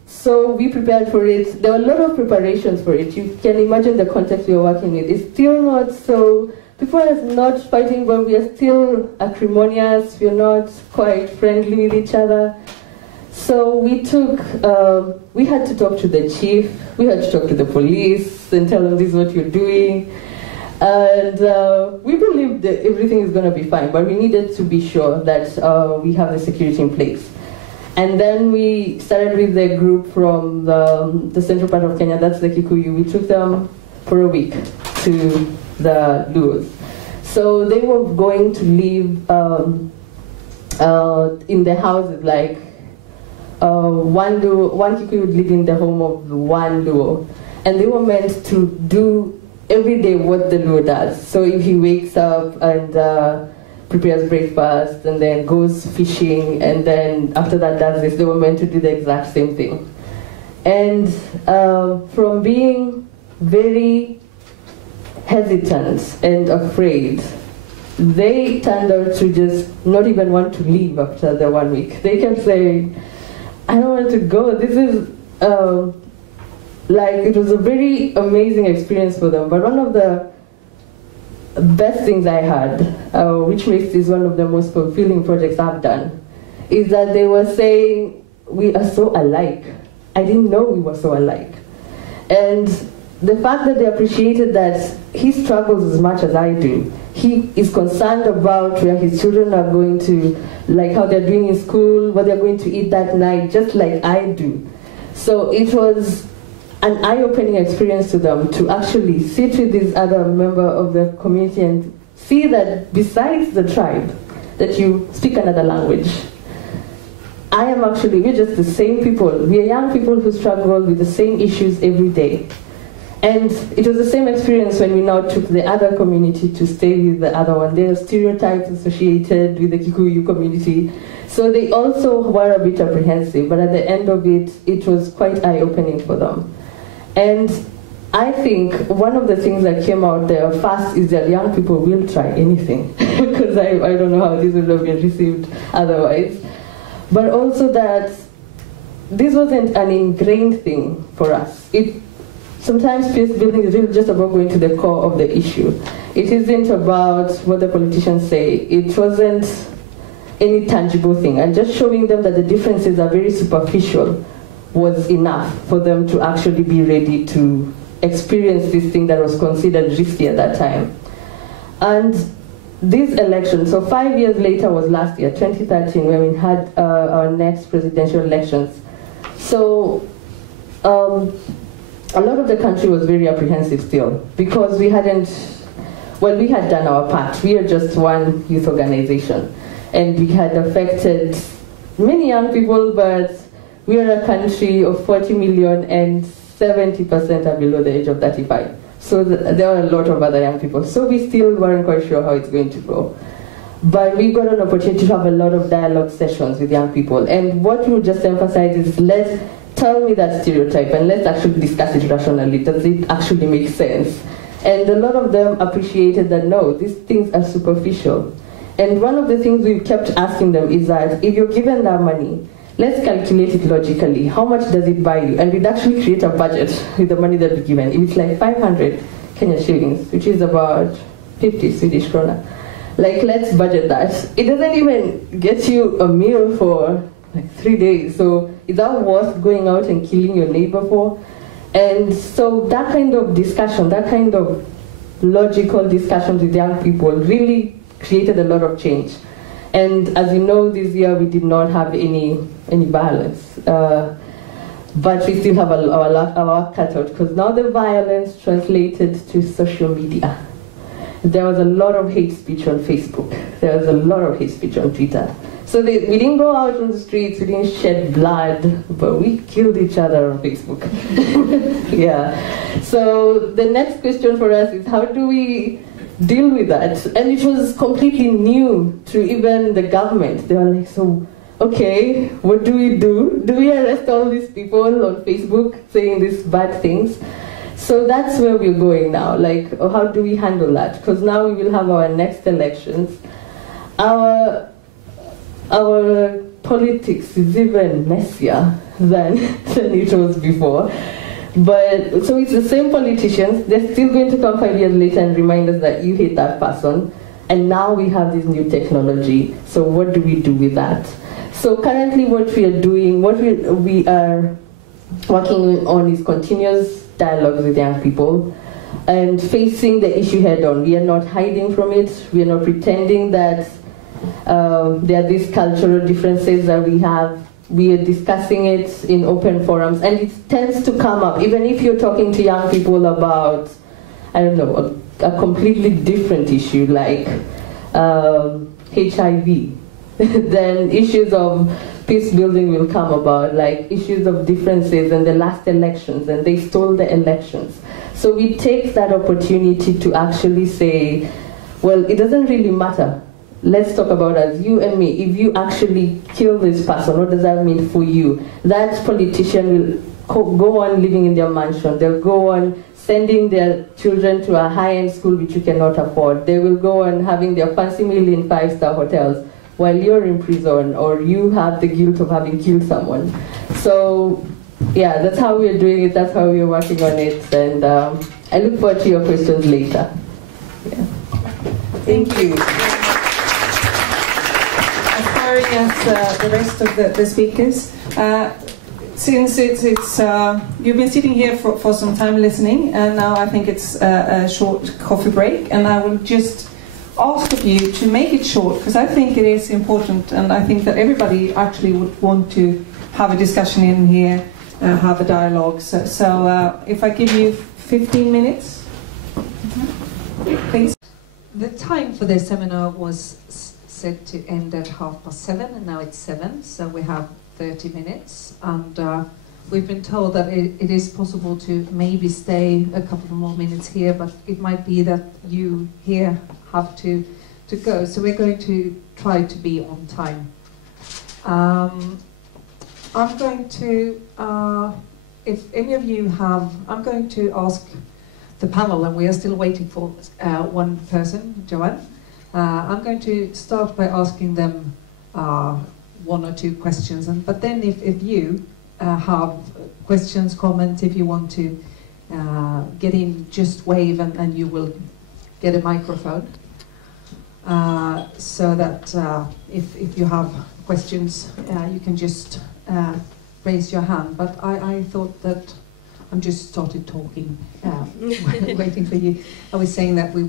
so we prepared for it. There were a lot of preparations for it. You can imagine the context we were working with. It's still not so, people are not fighting, but we are still acrimonious. We're not quite friendly with each other. So we had to talk to the chief, we had to talk to the police and tell them this is what you're doing. And we believed that everything is going to be fine, but we needed to be sure that we have the security in place. And then we started with the group from the central part of Kenya, that's the Kikuyu. We took them for a week to the Luos. So they were going to live in the houses, like one Kikuyu would live in the home of one Luo. And they were meant to do every day what the Luo does. So if he wakes up and prepares breakfast and then goes fishing and then after that does this, they were meant to do the exact same thing. And from being very hesitant and afraid, they turned out to just not even want to leave after the 1 week. They kept saying, I don't want to go. This is it was a very amazing experience for them. But one of the best things I had, which makes this one of the most fulfilling projects I've done, is that they were saying, we are so alike. I didn't know we were so alike. And the fact that they appreciated that he struggles as much as I do. He is concerned about where his children are going to, like how they're doing in school, what they're going to eat that night, just like I do. So it was an eye-opening experience to them to actually sit with this other member of the community and see that besides the tribe, that you speak another language. We're just the same people. We are young people who struggle with the same issues every day. And it was the same experience when we now took the other community to stay with the other one. There are stereotypes associated with the Kikuyu community. So they also were a bit apprehensive, but at the end of it, it was quite eye-opening for them. And I think one of the things that came out there first is that young people will try anything, because I don't know how this would have been received otherwise. But also that this wasn't an ingrained thing for us. Sometimes peace building is really just about going to the core of the issue. It isn't about what the politicians say. It wasn't any tangible thing. And just showing them that the differences are very superficial was enough for them to actually be ready to experience this thing that was considered risky at that time. And this election, so 5 years later was last year, 2013, when we had our next presidential elections. So a lot of the country was very apprehensive still, because we well, we had done our part. We are just one youth organization, and we had affected many young people, but we are a country of 40 million and 70% are below the age of 35. So there are a lot of other young people. So we still weren't quite sure how it's going to go. But we got an opportunity to have a lot of dialogue sessions with young people. And what we would just emphasize is, let's tell me that stereotype and let's actually discuss it rationally. Does it actually make sense? And a lot of them appreciated that, no, these things are superficial. And one of the things we kept asking them is that if you're given that money, let's calculate it logically. How much does it buy you? And we'd actually create a budget with the money that we're given. If it's like 500 Kenya shillings, which is about 50 Swedish krona, like, let's budget that. It doesn't even get you a meal for like 3 days. So is that worth going out and killing your neighbor for? And so that kind of discussion, that kind of logical discussions with young people really created a lot of change. And as you know, this year we did not have any violence. But we still have our cut out, because now the violence translated to social media. There was a lot of hate speech on Facebook. There was a lot of hate speech on Twitter. So we didn't go out on the streets, we didn't shed blood, but we killed each other on Facebook. Yeah. So the next question for us is, how do we deal with that? And it was completely new to even the government. They were like, so, okay, what do we do? Do we arrest all these people on Facebook saying these bad things? So that's where we're going now. Like, how do we handle that? Because now we will have our next elections. Our politics is even messier than it was before. But so it's the same politicians. They're still going to come 5 years later and remind us that you hate that person. And now we have this new technology. So what do we do with that? So currently what we are doing, what we are working on is continuous dialogue with young people and facing the issue head on. We are not hiding from it. We are not pretending that there are these cultural differences that we have. We are discussing it in open forums, and it tends to come up, even if you're talking to young people about, I don't know, a completely different issue like HIV. Then issues of peace building will come about, like issues of differences in the last elections, and they stole the elections. So we take that opportunity to actually say, well, it doesn't really matter. Let's talk about us, you and me. If you actually kill this person, what does that mean for you? That politician will go on living in their mansion. They'll go on sending their children to a high-end school which you cannot afford. They will go on having their fancy meal in 5-star hotels while you're in prison, or you have the guilt of having killed someone. So, yeah, that's how we're doing it, that's how we're working on it, and I look forward to your questions later. Yeah. Thank you. As far as the rest of the speakers, since you've been sitting here for some time listening, and now I think it's a short coffee break, and I will just ask of you to make it short, because I think it is important, and I think that everybody actually would want to have a discussion in here, have a dialogue. So if I give you 15 minutes, please. The time for the seminar was set to end at 7:30, and now it's 7, so we have 30 minutes. And we've been told that it is possible to maybe stay a couple more minutes here, but it might be that you here have to go. So we're going to try to be on time. I'm going to, if any of you have, I'm going to ask the panel, and we are still waiting for one person, Joanne. I'm going to start by asking them 1 or 2 questions, but then if you have questions, comments, if you want to get in, just wave and you will get a microphone. So that if you have questions, you can just raise your hand. But I thought that I'm just started talking, waiting for you. I was saying that we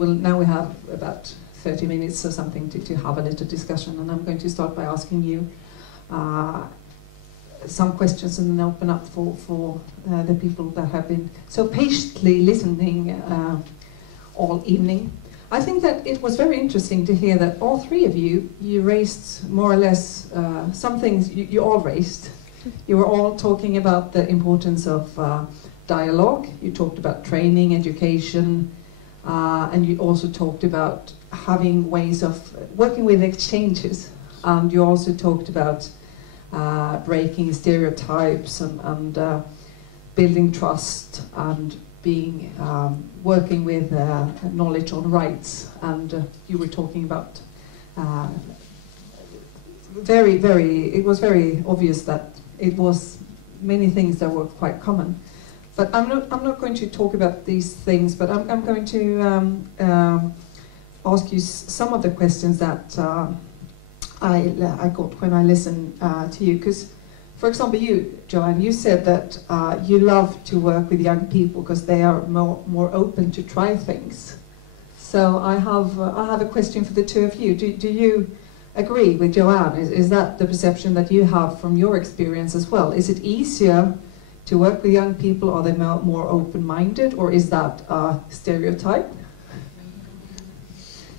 have about 30 minutes or something to have a little discussion, and I'm going to start by asking you some questions and then open up for the people that have been so patiently listening all evening. I think that it was very interesting to hear that all three of you raised more or less some things you all raised. You were all talking about the importance of dialogue. You talked about training, education, and you also talked about having ways of working with exchanges. And you also talked about breaking stereotypes and building trust and being working with knowledge on rights, and you were talking about it was very obvious that it was many things that were quite common. But I'm not going to talk about these things, but I'm going to ask you some of the questions that I got when I listened to you, because. For example, you, Joanne, you said that you love to work with young people because they are more open to try things. So I have a question for the two of you. Do you agree with Joanne? Is that the perception that you have from your experience as well? Is it easier to work with young people? Are they more open-minded, or is that a stereotype?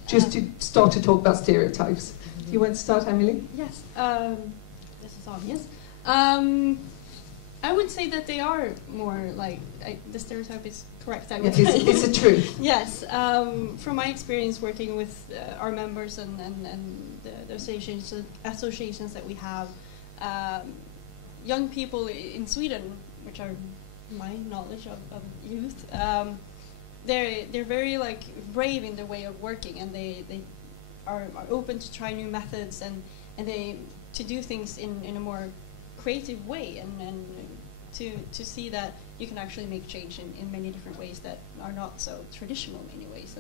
Just to start to talk about stereotypes. You want to start, Emily? Yes, this is obvious. I would say that they are more like, the stereotype is correct, I would say. It's a truth. Yes, from my experience working with our members and the associations that we have, young people in Sweden, which are my knowledge of youth, they're very like brave in their way of working, and they are open to try new methods and they to do things in a more creative way, and to see that you can actually make change in many different ways that are not so traditional in many ways,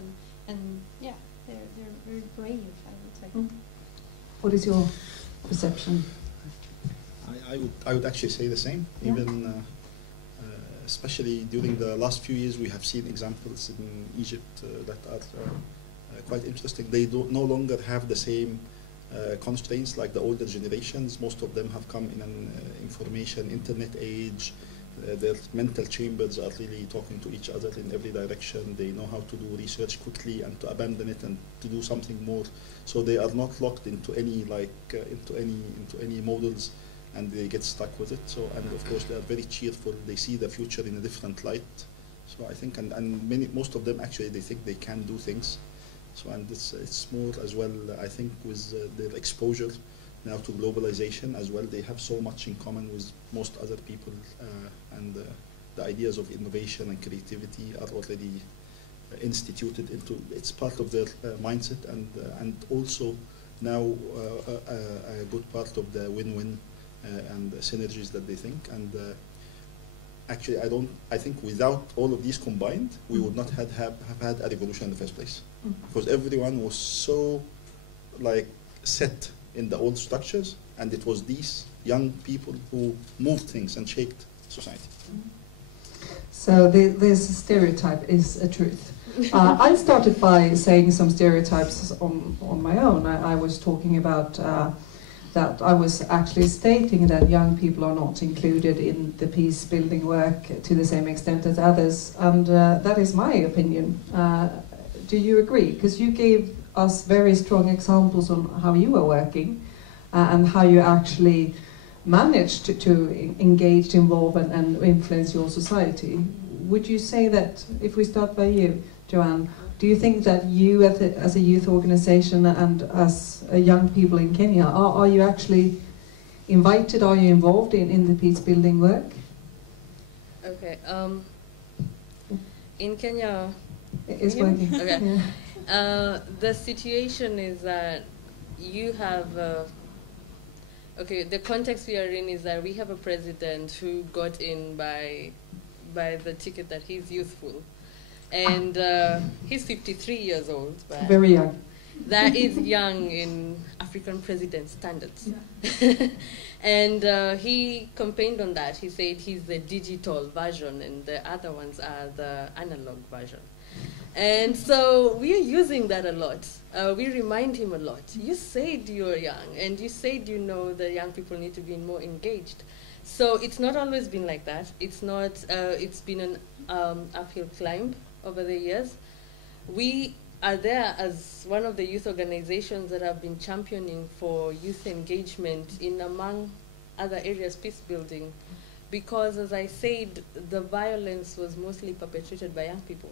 and yeah, they're very brave, I would say. Mm. What is your perception? I would actually say the same. Yeah. Even especially during the last few years, we have seen examples in Egypt that are quite interesting. They no longer have the same constraints like the older generations. Most of them have come in an information internet age. Their mental chambers are really talking to each other in every direction. They know how to do research quickly and to abandon it and to do something more. So they are not locked into any into any models, and they get stuck with it. So, and of course they are very cheerful. They see the future in a different light. So I think, and most of them actually, they think they can do things. So, and it's more as well, I think, with their exposure now to globalization as well. They have so much in common with most other people, and the ideas of innovation and creativity are already instituted into, it's part of their mindset, and also now a good part of the win-win and the synergies that they think. And actually, I think without all of these combined, we would not have had a revolution in the first place. Because everyone was so like set in the old structures, and it was these young people who moved things and shaped society. So this stereotype is a truth. I started by saying some stereotypes on my own. I was talking about that I was actually stating that young people are not included in the peace building work to the same extent as others, and that is my opinion. Do you agree? Because you gave us very strong examples on how you were working and how you actually managed to engage, involve and influence your society. Would you say that, if we start by you, Joanne, do you think that you as a youth organization and as young people in Kenya, are you actually invited, are you involved in the peace building work? Okay, in Kenya... It's working. Okay. Yeah. The situation is that you have... okay, the context we are in is that we have a president who got in by the ticket that he's youthful. And he's 53 years old. But very young. That is young in African president standards. Yeah. And he campaigned on that. He said he's the digital version and the other ones are the analog version. And so we are using that a lot. We remind him a lot. You said you're young, and you said you know that young people need to be more engaged. So it's not always been like that. It's not. It's been an uphill climb over the years. We are there as one of the youth organizations that have been championing for youth engagement in, among other areas, peace building, because, as I said, the violence was mostly perpetrated by young people.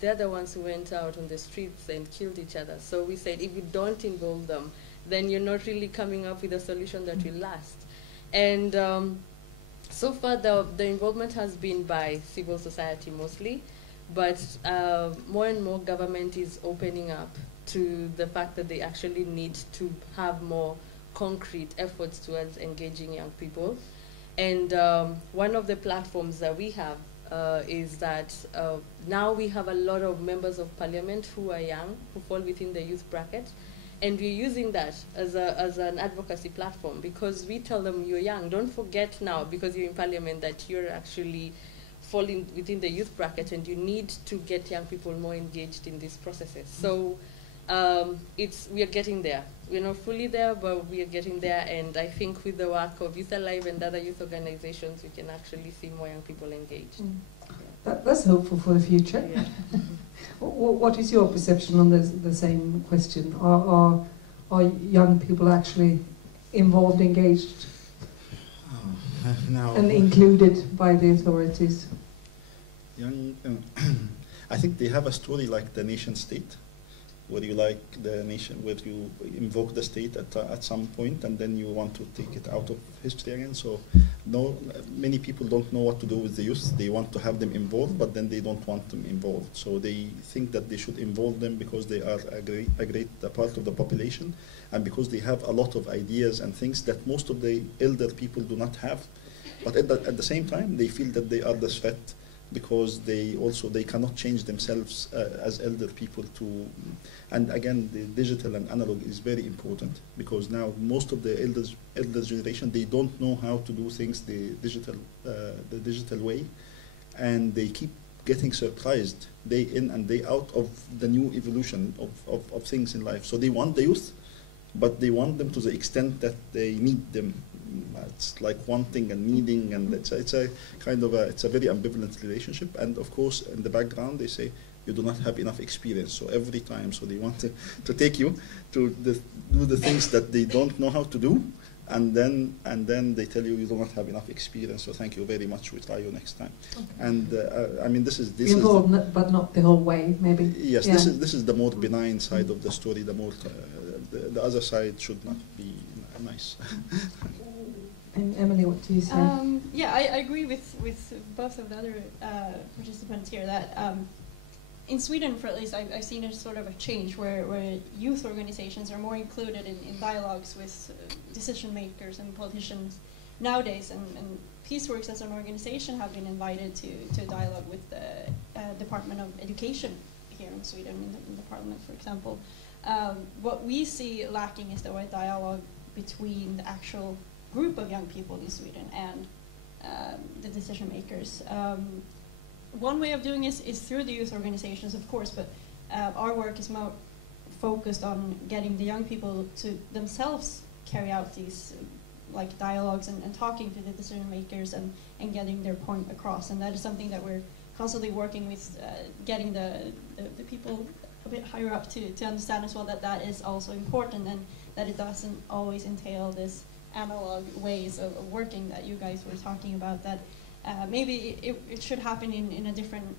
They're the ones who went out on the streets and killed each other. So we said, if you don't involve them, then you're not really coming up with a solution that will last. And so far, the involvement has been by civil society mostly, but more and more government is opening up to the fact that they actually need to have more concrete efforts towards engaging young people. And one of the platforms that we have is that now we have a lot of members of parliament who are young, who fall within the youth bracket. And we're using that as an advocacy platform, because we tell them, you're young, don't forget now, because you're in parliament, that you're actually falling within the youth bracket, and you need to get young people more engaged in these processes. So we are getting there. We're not fully there, but we are getting there, and I think with the work of Youth Alive and other youth organizations, we can actually see more young people engaged. That's hopeful for the future. Yeah. What is your perception on the same question? Are young people actually involved, engaged, Now, and included by the authorities? young, I think they have a story like the nation state, where you like the nation, where you invoke the state at some point, and then you want to take it out of history again. So, no, many people don't know what to do with the youth. They want to have them involved, but then they don't want them involved. So they think that they should involve them because they are a great part of the population, and because they have a lot of ideas and things that most of the elder people do not have. But at the same time, they feel that they are the threat, because they cannot change themselves as elder people to, and again, the digital and analog is very important, because now most of the elder generation, they don't know how to do things the digital way, and they keep getting surprised day in and day out of the new evolution of things in life. So they want the youth, but they want them to the extent that they need them. It's like wanting and needing, and it's a kind of it's a very ambivalent relationship. And of course, in the background, they say you do not have enough experience. So every time, so they want to take you to do the things that they don't know how to do, and then they tell you do not have enough experience. So thank you very much. We'll try you next time. Okay. And I mean, this is involved, but not the whole way, maybe. Yes, yeah. This is the more benign side of the story. The more the other side should not be nice. And Emily, what do you say? Yeah, I agree with both of the other participants here that in Sweden, for at least, I've seen a sort of a change where youth organizations are more included in dialogues with decision makers and politicians nowadays, and Peaceworks as an organization have been invited to dialogue with the Department of Education here in Sweden, in the parliament, for example. What we see lacking is the right dialogue between the actual group of young people in Sweden and the decision makers. One way of doing this is through the youth organizations, of course, but our work is more focused on getting the young people to themselves carry out these like dialogues and talking to the decision makers and getting their point across. And that is something that we're constantly working with, getting the people a bit higher up to understand as well that is also important, and that it doesn't always entail this analog ways of working that you guys were talking about, that maybe it should happen in a different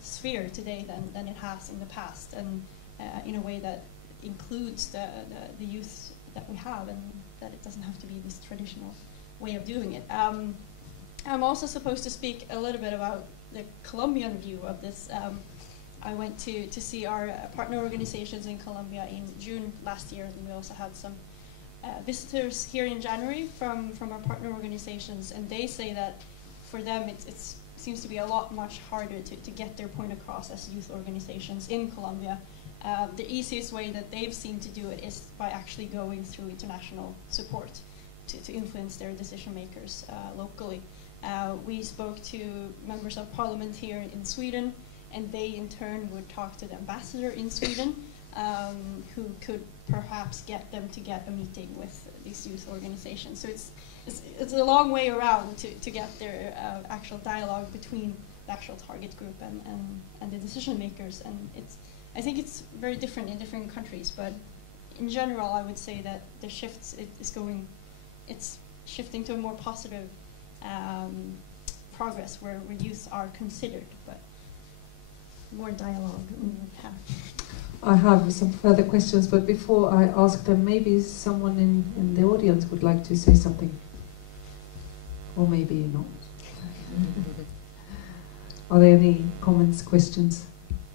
sphere today than it has in the past, and in a way that includes the youth that we have, and that it doesn't have to be this traditional way of doing it. I'm also supposed to speak a little bit about the Colombian view of this. I went to see our partner organizations in Colombia in June last year, and we also had some visitors here in January from our partner organizations, and they say that for them it seems to be a lot much harder to get their point across as youth organizations in Colombia. The easiest way that they've seen to do it is by actually going through international support to influence their decision makers locally. We spoke to members of parliament here in Sweden, and they in turn would talk to the ambassador in Sweden, who could perhaps get them to get a meeting with these youth organizations. So it's a long way around to get their actual dialogue between the actual target group and the decision makers, and I think it's very different in different countries, but in general, I would say that the shifts it's shifting to a more positive progress where youth are considered, but more dialogue. I have some further questions, but before I ask them, maybe someone in the audience would like to say something, or maybe not. Are there any comments, questions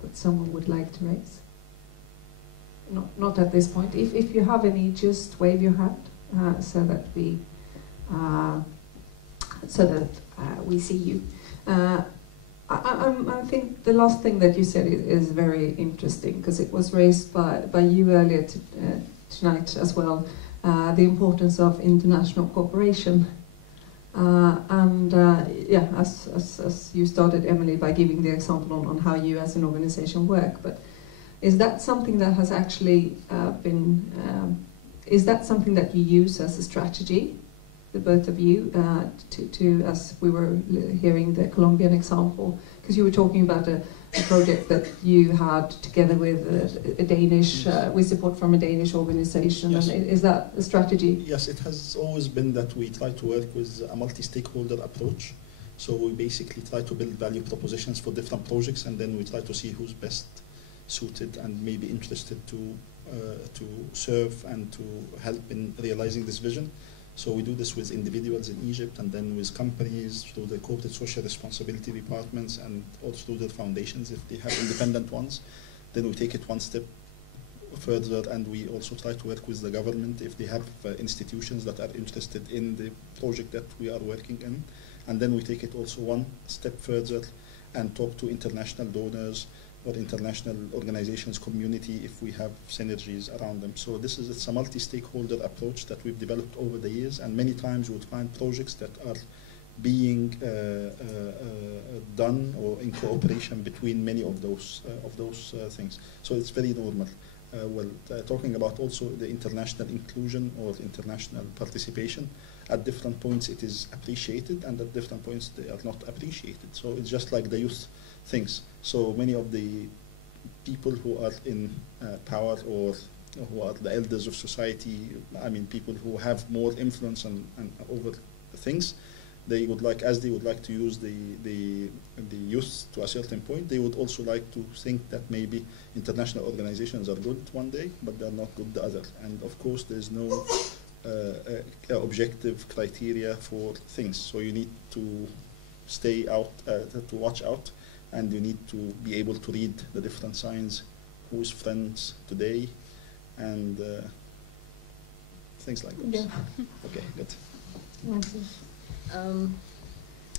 that someone would like to raise? Not at this point. If you have any, just wave your hand so that we see you. I think the last thing that you said is very interesting, because it was raised by you earlier tonight as well, the importance of international cooperation. As you started, Emily, by giving the example on how you as an organization work, but is that something that has actually is that something that you use as a strategy, the both of you, to as we were hearing the Colombian example, because you were talking about a project that you had together with a Danish, with support from a Danish organization. Yes. And is that a strategy? Yes, it has always been that we try to work with a multi-stakeholder approach. So we basically try to build value propositions for different projects, and then we try to see who's best suited and maybe interested to serve and to help in realizing this vision. So we do this with individuals in Egypt, and then with companies through the corporate social responsibility departments, and also through the foundations if they have independent ones. Then we take it one step further, and we also try to work with the government if they have institutions that are interested in the project that we are working in. And then we take it also one step further and talk to international donors or international organizations, community, if we have synergies around them. So it's a multi-stakeholder approach that we've developed over the years, and many times we would find projects that are being done or in cooperation between many of those things. So it's very normal. Talking about also the international inclusion or international participation, at different points it is appreciated, and at different points they are not appreciated. So it's just like the youth things. So many of the people who are in power, or who are the elders of society, I mean people who have more influence and over things, they would like, as they would like to use the youth to a certain point, they would also like to think that maybe international organizations are good one day, but they are not good the other. And of course there is no objective criteria for things. So you need to stay out, to watch out, and you need to be able to read the different signs, who's friends today, and things like that. Yeah. Okay, good.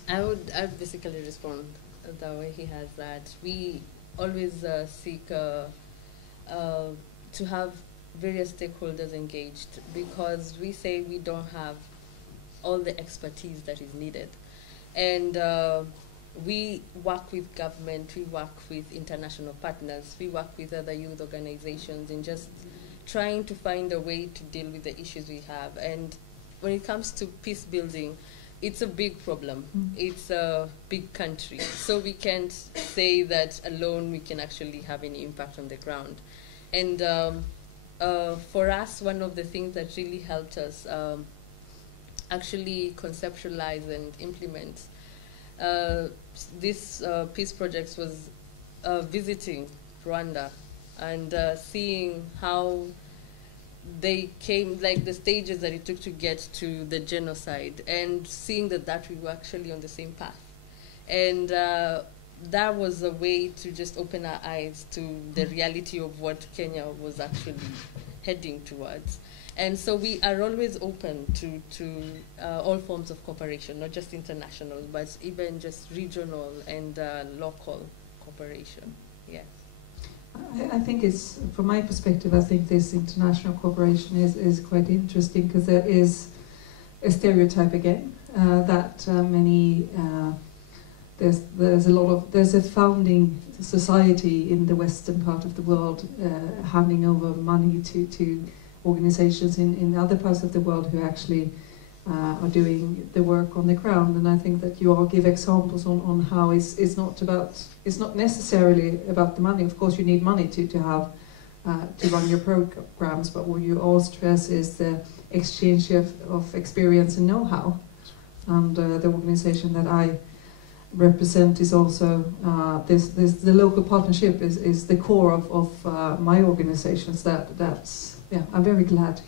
I would basically respond the way he has, that we always seek to have various stakeholders engaged, because we say we don't have all the expertise that is needed. And we work with government, we work with international partners, we work with other youth organizations in just trying to find a way to deal with the issues we have. And when it comes to peace building, it's a big problem. It's a big country. So we can't say that alone we can actually have any impact on the ground. And for us, one of the things that really helped us actually conceptualize and implement this peace projects was visiting Rwanda and seeing how they came, like the stages that it took to get to the genocide, and seeing that we were actually on the same path. And that was a way to just open our eyes to the reality of what Kenya was actually heading towards. And so we are always open to all forms of cooperation, not just international, but even just regional and local cooperation. Yeah. I think it's, from my perspective, I think this international cooperation is quite interesting, because there is a stereotype again that there's a founding society in the western part of the world handing over money to organizations in other parts of the world who actually are doing the work on the ground. And I think that you all give examples on how it's not necessarily about the money. Of course, you need money to have to run your programs, but what you all stress is the exchange of experience and know-how. And the organization that I represent is also the local partnership is the core of my organizations. Yeah, I'm very glad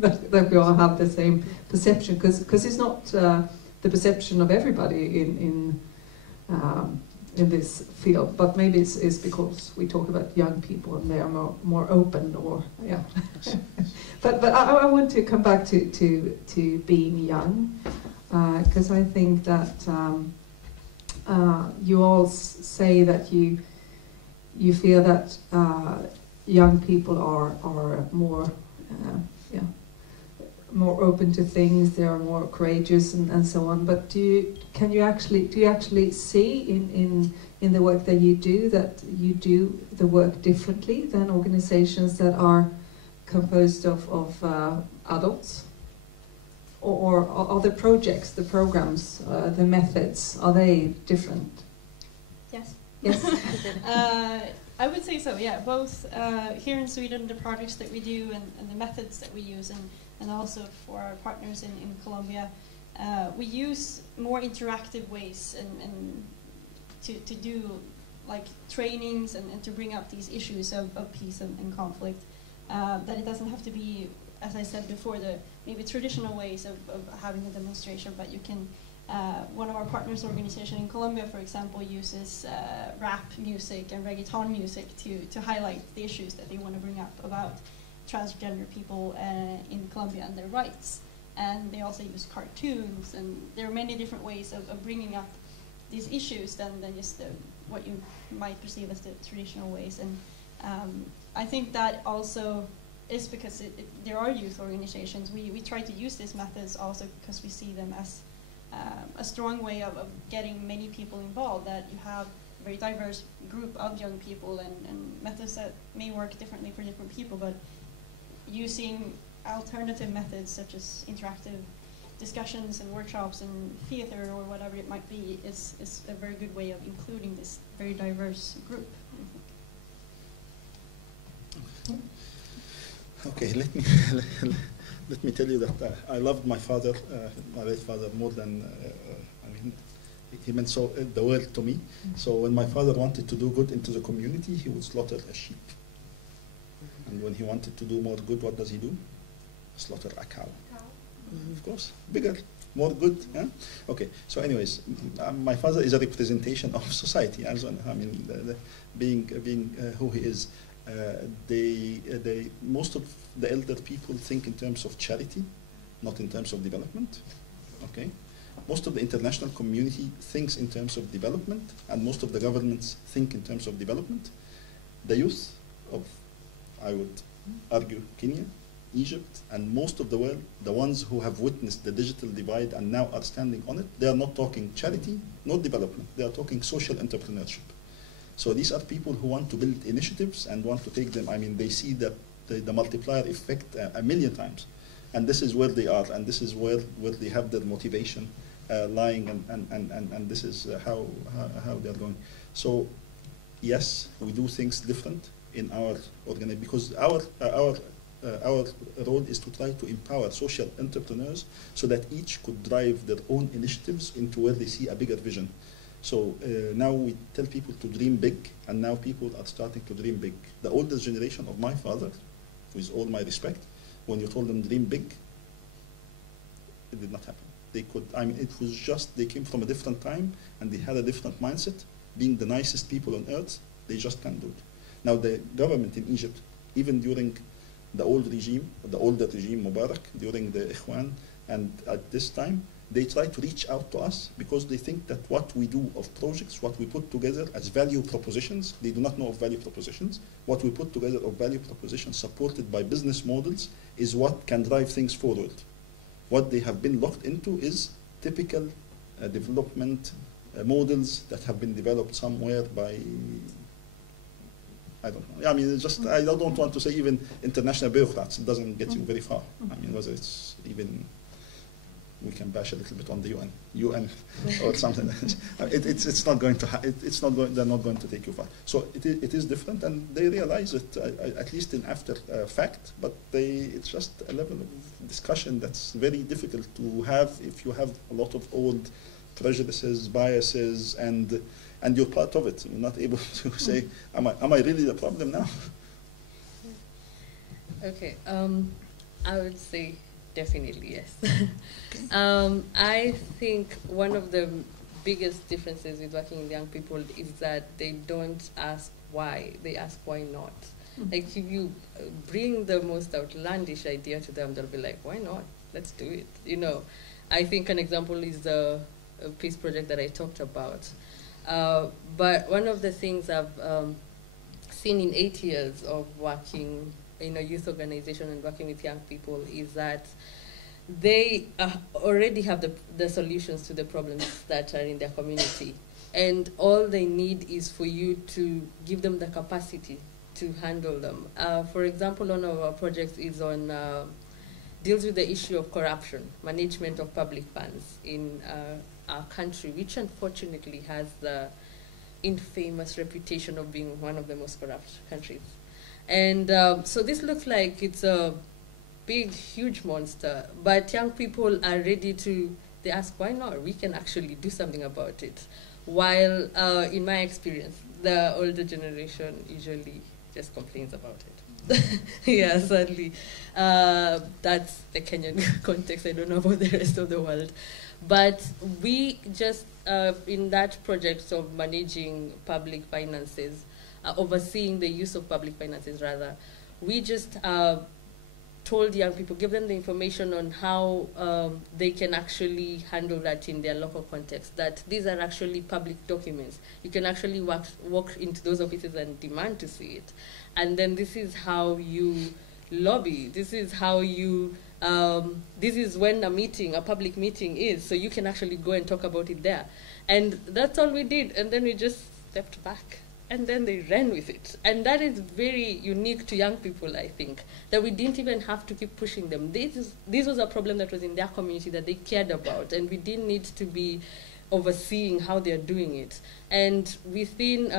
that we all have the same perception, because it's not the perception of everybody in this field, but maybe it's because we talk about young people and they are more open, or yeah. but I want to come back to being young, because I think that you all say that you feel that young people are more more open to things, they are more courageous and so on. But do you actually see in the work that you do the work differently than organizations that are composed of adults? Or are the projects, the programs, the methods, are they different? Yes. Yes. I would say so, yeah. Both here in Sweden, the projects that we do and the methods that we use, and also for our partners in Colombia, we use more interactive ways and to do like trainings and to bring up these issues of peace and conflict. That it doesn't have to be, as I said before, the maybe traditional ways of having a demonstration, but you can. One of our partners organization in Colombia, for example, uses rap music and reggaeton music to highlight the issues that they want to bring up about transgender people in Colombia and their rights. And they also use cartoons, and there are many different ways of bringing up these issues than just what you might perceive as the traditional ways. And I think that also is because there are youth organizations. We try to use these methods also because we see them as a strong way of getting many people involved, that you have a very diverse group of young people and methods that may work differently for different people, but using alternative methods such as interactive discussions and workshops and theater or whatever it might be is a very good way of including this very diverse group. Okay, let me tell you that I loved my father, my late father, more than, he meant the world to me. So when my father wanted to do good into the community, he would slaughter a sheep. And when he wanted to do more good, what does he do? Slaughter a cow. Of course, bigger, more good. Yeah? Okay, so anyways, my father is a representation of society. Being who he is. Most of the elder people think in terms of charity, not in terms of development. Okay, most of the international community thinks in terms of development, and most of the governments think in terms of development. The youth of, I would argue, Kenya, Egypt, and most of the world, the ones who have witnessed the digital divide and now are standing on it, they are not talking charity, nor development. They are talking social entrepreneurship. So these are people who want to build initiatives and want to take them. They see the multiplier effect a million times. And this is where they are, and this is where they have their motivation lying, and this is how they are going. So yes, we do things different in our organization, because our role is to try to empower social entrepreneurs so that each could drive their own initiatives into where they see a bigger vision. So now we tell people to dream big, and now people are starting to dream big. The oldest generation of my father, with all my respect, when you told them dream big, it did not happen. They could, it was just, they came from a different time, and they had a different mindset. Being the nicest people on earth, they just can't do it. Now the government in Egypt, even during the old regime, the older regime, Mubarak, during the Ikhwan, and at this time, they try to reach out to us because they think that what we do of projects, what we put together as value propositions, they do not know of value propositions. What we put together of value propositions supported by business models is what can drive things forward. What they have been locked into is typical development models that have been developed somewhere by, I don't know. It's just, I don't want to say even international bureaucrats. It doesn't get you very far. Whether it's even we can bash a little bit on the UN or something. It's not going to. They're not going to take you far. So it is different, and they realize it at least in after fact. But it's just a level of discussion that's very difficult to have if you have a lot of old prejudices, biases, and you're part of it. You're not able to say, am I really the problem now? Okay, I would say definitely yes. I think one of the biggest differences with working with young people is that they don't ask why, they ask why not. Like if you bring the most outlandish idea to them, they'll be like, why not? Let's do it. You know, I think an example is the peace project that I talked about. But one of the things I've seen in 8 years of working in a youth organization and working with young people is that they already have the solutions to the problems that are in their community. And all they need is for you to give them the capacity to handle them. For example, one of our projects is on deals with the issue of corruption, management of public funds in our country, which unfortunately has the infamous reputation of being one of the most corrupt countries. And so this looks like it's a big, huge monster, but young people are ready to, they ask, why not? We can actually do something about it. While in my experience, the older generation usually just complains about it. Yeah, sadly. That's the Kenyan context. I don't know about the rest of the world. But we just, in that project of managing public finances, overseeing the use of public finances rather, we just told young people, give them the information on how they can actually handle that in their local context, that these are actually public documents. You can actually walk into those offices and demand to see it. And then this is how you lobby. This is how you, this is when a public meeting is, so you can actually go and talk about it there. And that's all we did, and then we just stepped back. And then they ran with it. And that is very unique to young people, I think, that we didn't even have to keep pushing them. This was a problem that was in their community that they cared about, and we didn't need to be overseeing how they're doing it. And within,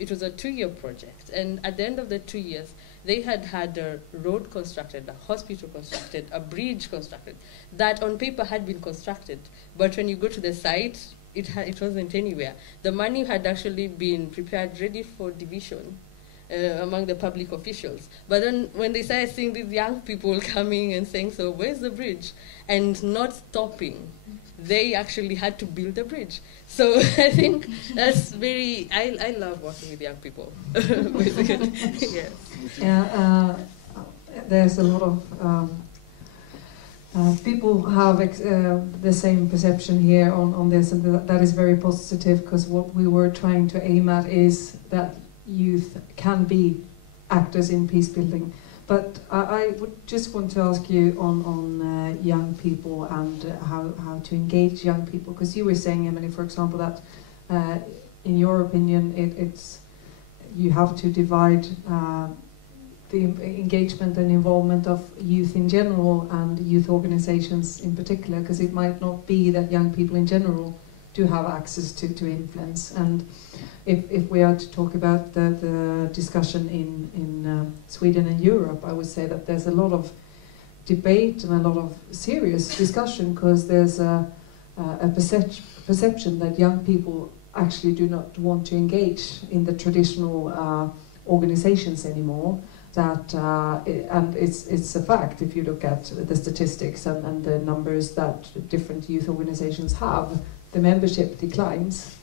it was a 2-year project, and at the end of the 2 years, they had a road constructed, a hospital constructed, a bridge constructed, that on paper had been constructed. But when you go to the site, it wasn't anywhere. The money had actually been prepared, ready for division among the public officials. But then when they started seeing these young people coming and saying, so where's the bridge? And not stopping, they actually had to build a bridge. So I think that's very, I love working with young people. Yes. Yeah, there's a lot of people have the same perception here on this, and that is very positive, because what we were trying to aim at is that youth can be actors in peace building. But I would just want to ask you on young people and how to engage young people, because you were saying, Emily, for example, that in your opinion it's you have to divide the engagement and involvement of youth in general and youth organizations in particular, because it might not be that young people in general do have access to influence. And if we are to talk about the discussion in Sweden and Europe, I would say that there's a lot of debate and a lot of serious discussion, because there's a perception that young people actually do not want to engage in the traditional organizations anymore. And it's a fact if you look at the statistics and the numbers that different youth organizations have, the membership declines.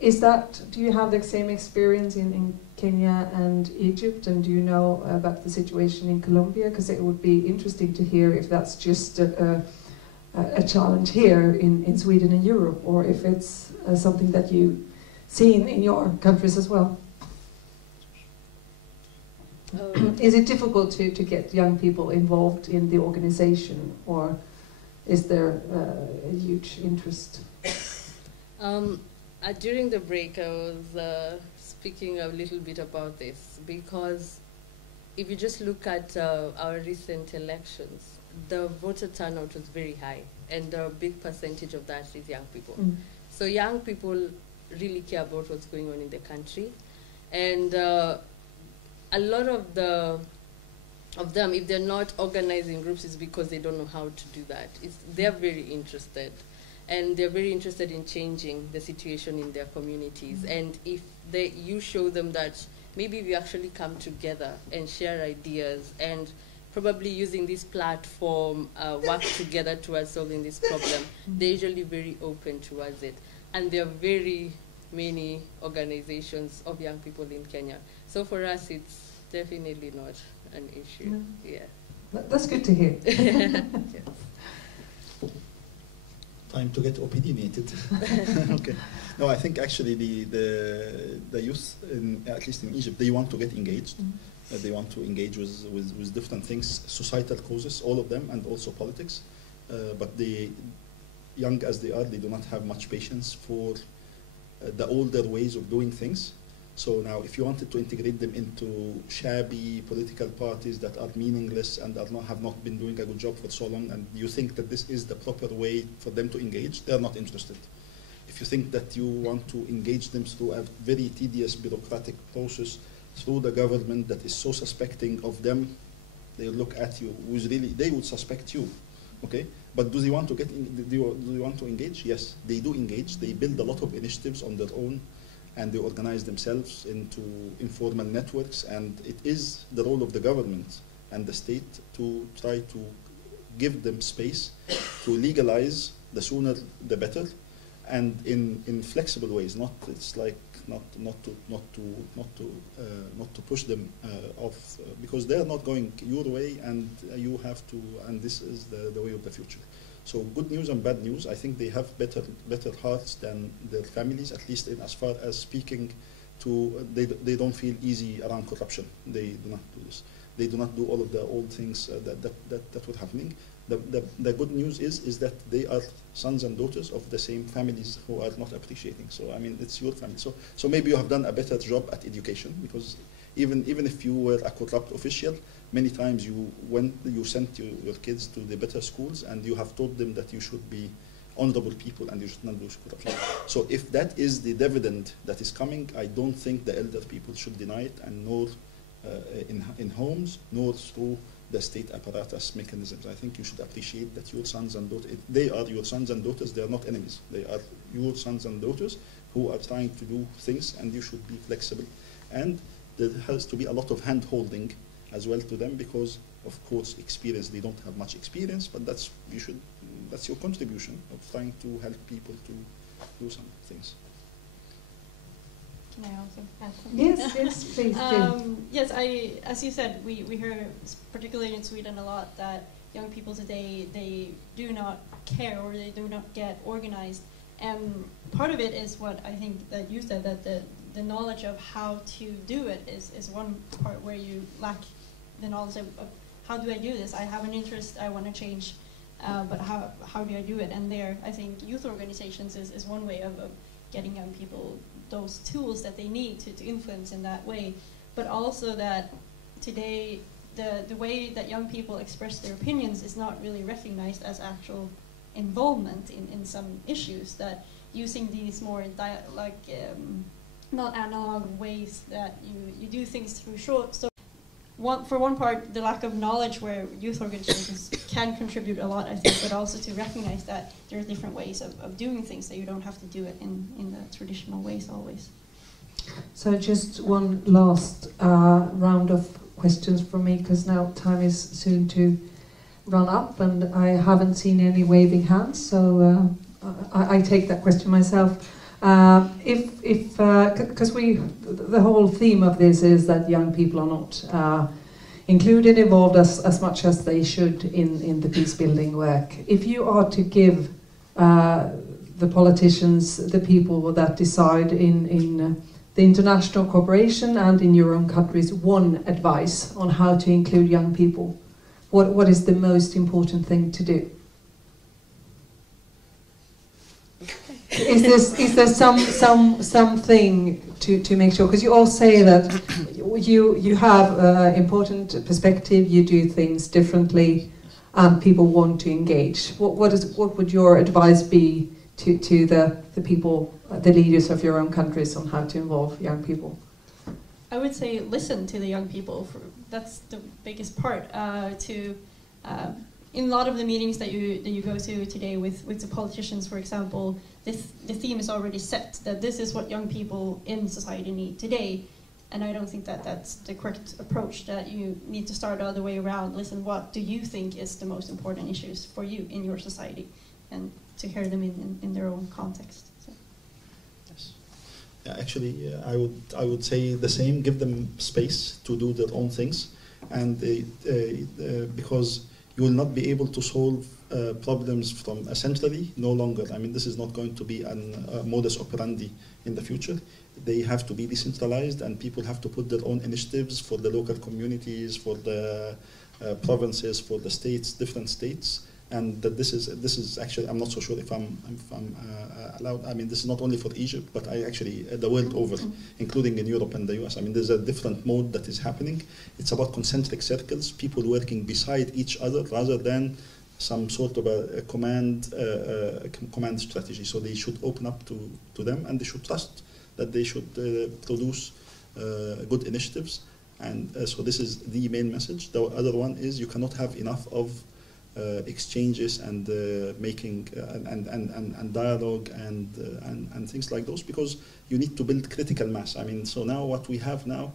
Is that, do you have the same experience in Kenya and Egypt, and do you know about the situation in Colombia? Because it would be interesting to hear if that's just a challenge here in Sweden and Europe, or if it's something that you've seen in your countries as well. Is it difficult to get young people involved in the organization, or is there a huge interest? During the break, I was speaking a little bit about this, because if you just look at our recent elections, the voter turnout was very high, and a big percentage of that is young people. So young people really care about what's going on in the country, and a lot of them, if they're not organizing groups, it's because they don't know how to do that. They're very interested, and they're very interested in changing the situation in their communities. And if you show them that maybe we actually come together and share ideas, and probably using this platform work together towards solving this problem, they're usually very open towards it. And there are very many organizations of young people in Kenya. So for us, it's definitely not an issue. Yeah. That's good to hear. Yes. Time to get opinionated. Okay. No, I think actually the youth, at least in Egypt, they want to get engaged. They want to engage with different things, societal causes, all of them, and also politics. But they, young as they are, they do not have much patience for the older ways of doing things. So now, if you wanted to integrate them into shabby political parties that are meaningless and have not been doing a good job for so long, and you think that this is the proper way for them to engage, they are not interested. If you think that you want to engage them through a very tedious bureaucratic process, through the government that is so suspecting of them, they look at you with really, they would suspect you, okay? But do they want to get do they want to engage? Yes, they do engage. They build a lot of initiatives on their own, and they organize themselves into informal networks, and it is the role of the government and the state to try to give them space to legalize, the sooner the better, and in flexible ways. Not it's like not to push them off because they are not going your way, and you have to. And this is the way of the future. So good news and bad news. I think they have better hearts than their families, at least in as far as speaking to. They don't feel easy around corruption. They do not do this. They do not do all of the old things that were happening. The good news is that they are sons and daughters of the same families who are not appreciating. So I mean, it's your family. So maybe you have done a better job at education, because even if you were a corrupt official, many times you sent your kids to the better schools, and you have taught them that you should be honorable people and you should not do corruption. So if that is the dividend that is coming, I don't think the elder people should deny it, and nor in homes, nor through the state apparatus mechanisms. I think you should appreciate that your sons and daughters, they are your sons and daughters, they are not enemies. They are your sons and daughters who are trying to do things, and you should be flexible. And there has to be a lot of hand-holding as well to them, because of course experience, they don't have much experience, but that's your contribution of trying to help people to do some things. Can I also add something? Yes, please do. Yes, as you said, we hear, particularly in Sweden, a lot that young people today, they do not care, or they do not get organized. And part of it is what I think that you said, that the knowledge of how to do it is one part where you lack the knowledge of how do I do this? I have an interest, I want to change, but how do I do it? And there, I think youth organizations is one way of getting young people those tools that they need to influence in that way. But also that today, the way that young people express their opinions is not really recognized as actual involvement in some issues, that using these more not analog ways that you do things through short. So for one part, the lack of knowledge where youth organizations can contribute a lot, I think, but also to recognize that there are different ways of doing things, that you don't have to do it in the traditional ways always. So just one last round of questions from me, because now time is soon to run up, and I haven't seen any waving hands, so I take that question myself. Because the whole theme of this is that young people are not included, involved as much as they should in the peace building work. If you are to give the politicians, the people that decide in the international cooperation and in your own countries, one advice on how to include young people, what is the most important thing to do? Is there something to make sure? Because you all say that you have important perspective, you do things differently, and people want to engage. What would your advice be to the people, the leaders of your own countries, on how to involve young people? I would say listen to the young people. That's the biggest part. In a lot of the meetings that you go to today with the politicians, for example, the theme is already set, that this is what young people in society need today. And I don't think that that's the correct approach, that you need to start all the way around. Listen, what do you think is the most important issues for you in your society? And to hear them in their own context. So. Yes. Yeah, actually, I would say the same. Give them space to do their own things, and because you will not be able to solve problems from centrally, no longer. I mean, this is not going to be a modus operandi in the future. They have to be decentralized, and people have to put their own initiatives for the local communities, for the provinces, for the states, different states. And that this is actually, I'm not so sure if I'm allowed. I mean, this is not only for Egypt, but the world over, including in Europe and the US. I mean, there's a different mode that is happening. It's about concentric circles, people working beside each other rather than some sort of a command strategy. So they should open up to them, and they should trust that they should produce good initiatives. And so this is the main message. The other one is you cannot have enough of exchanges and making and dialogue and things like those, because you need to build critical mass. I mean, so now what we have now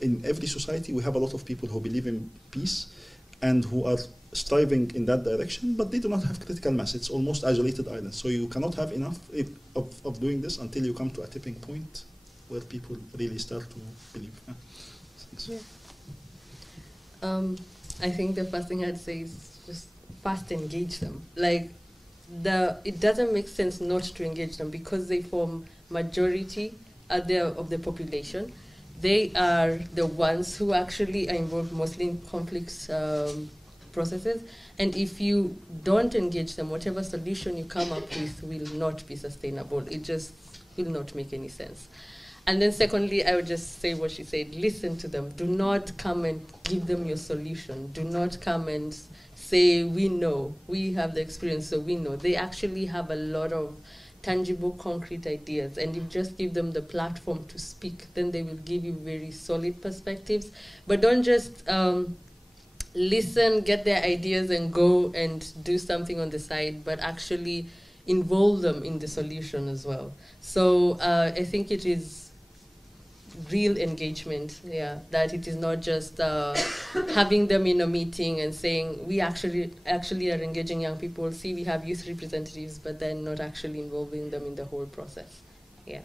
in every society, we have a lot of people who believe in peace and who are striving in that direction, but they do not have critical mass. It's almost isolated islands. So you cannot have enough of doing this until you come to a tipping point where people really start to believe. Yeah. I think the first thing I'd say is just fast engage them. Like, it doesn't make sense not to engage them, because they form majority of the population. They are the ones who actually are involved mostly in conflicts processes. And if you don't engage them, whatever solution you come up with will not be sustainable. It just will not make any sense. And then secondly, I would just say what she said, listen to them. Do not come and give them your solution. Do not come and say, we know, we have the experience, so we know. They actually have a lot of tangible, concrete ideas, and you just give them the platform to speak, then they will give you very solid perspectives. But don't just listen, get their ideas and go and do something on the side, but actually involve them in the solution as well. So I think it is real engagement, yeah, that it is not just having them in a meeting and saying, we actually are engaging young people, see, we have youth representatives, but then not actually involving them in the whole process. Yeah.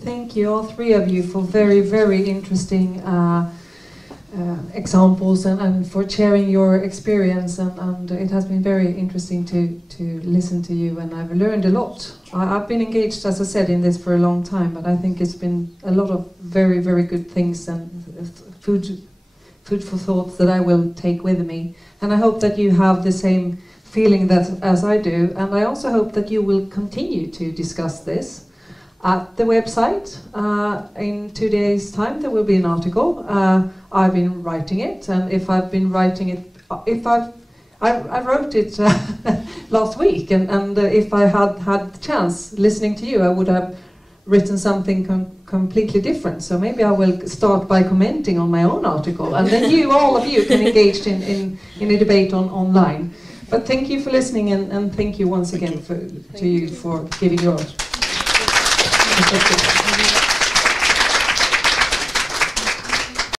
Thank you, all three of you, for very, very interesting examples and for sharing your experience, and it has been very interesting to listen to you, and I've learned a lot. I've been engaged, as I said, in this for a long time, but I think it's been a lot of very, very good things and food for thought that I will take with me, and I hope that you have the same feeling that as I do, and I also hope that you will continue to discuss this at the website. In 2 days' time there will be an article. I've been writing it, and if I've been writing it, I wrote it last week, and if I had the chance listening to you, I would have written something completely different. So maybe I will start by commenting on my own article, and then all of you can engage in a debate online. But thank you for listening, and thank you once again to you for giving yours. Thank you.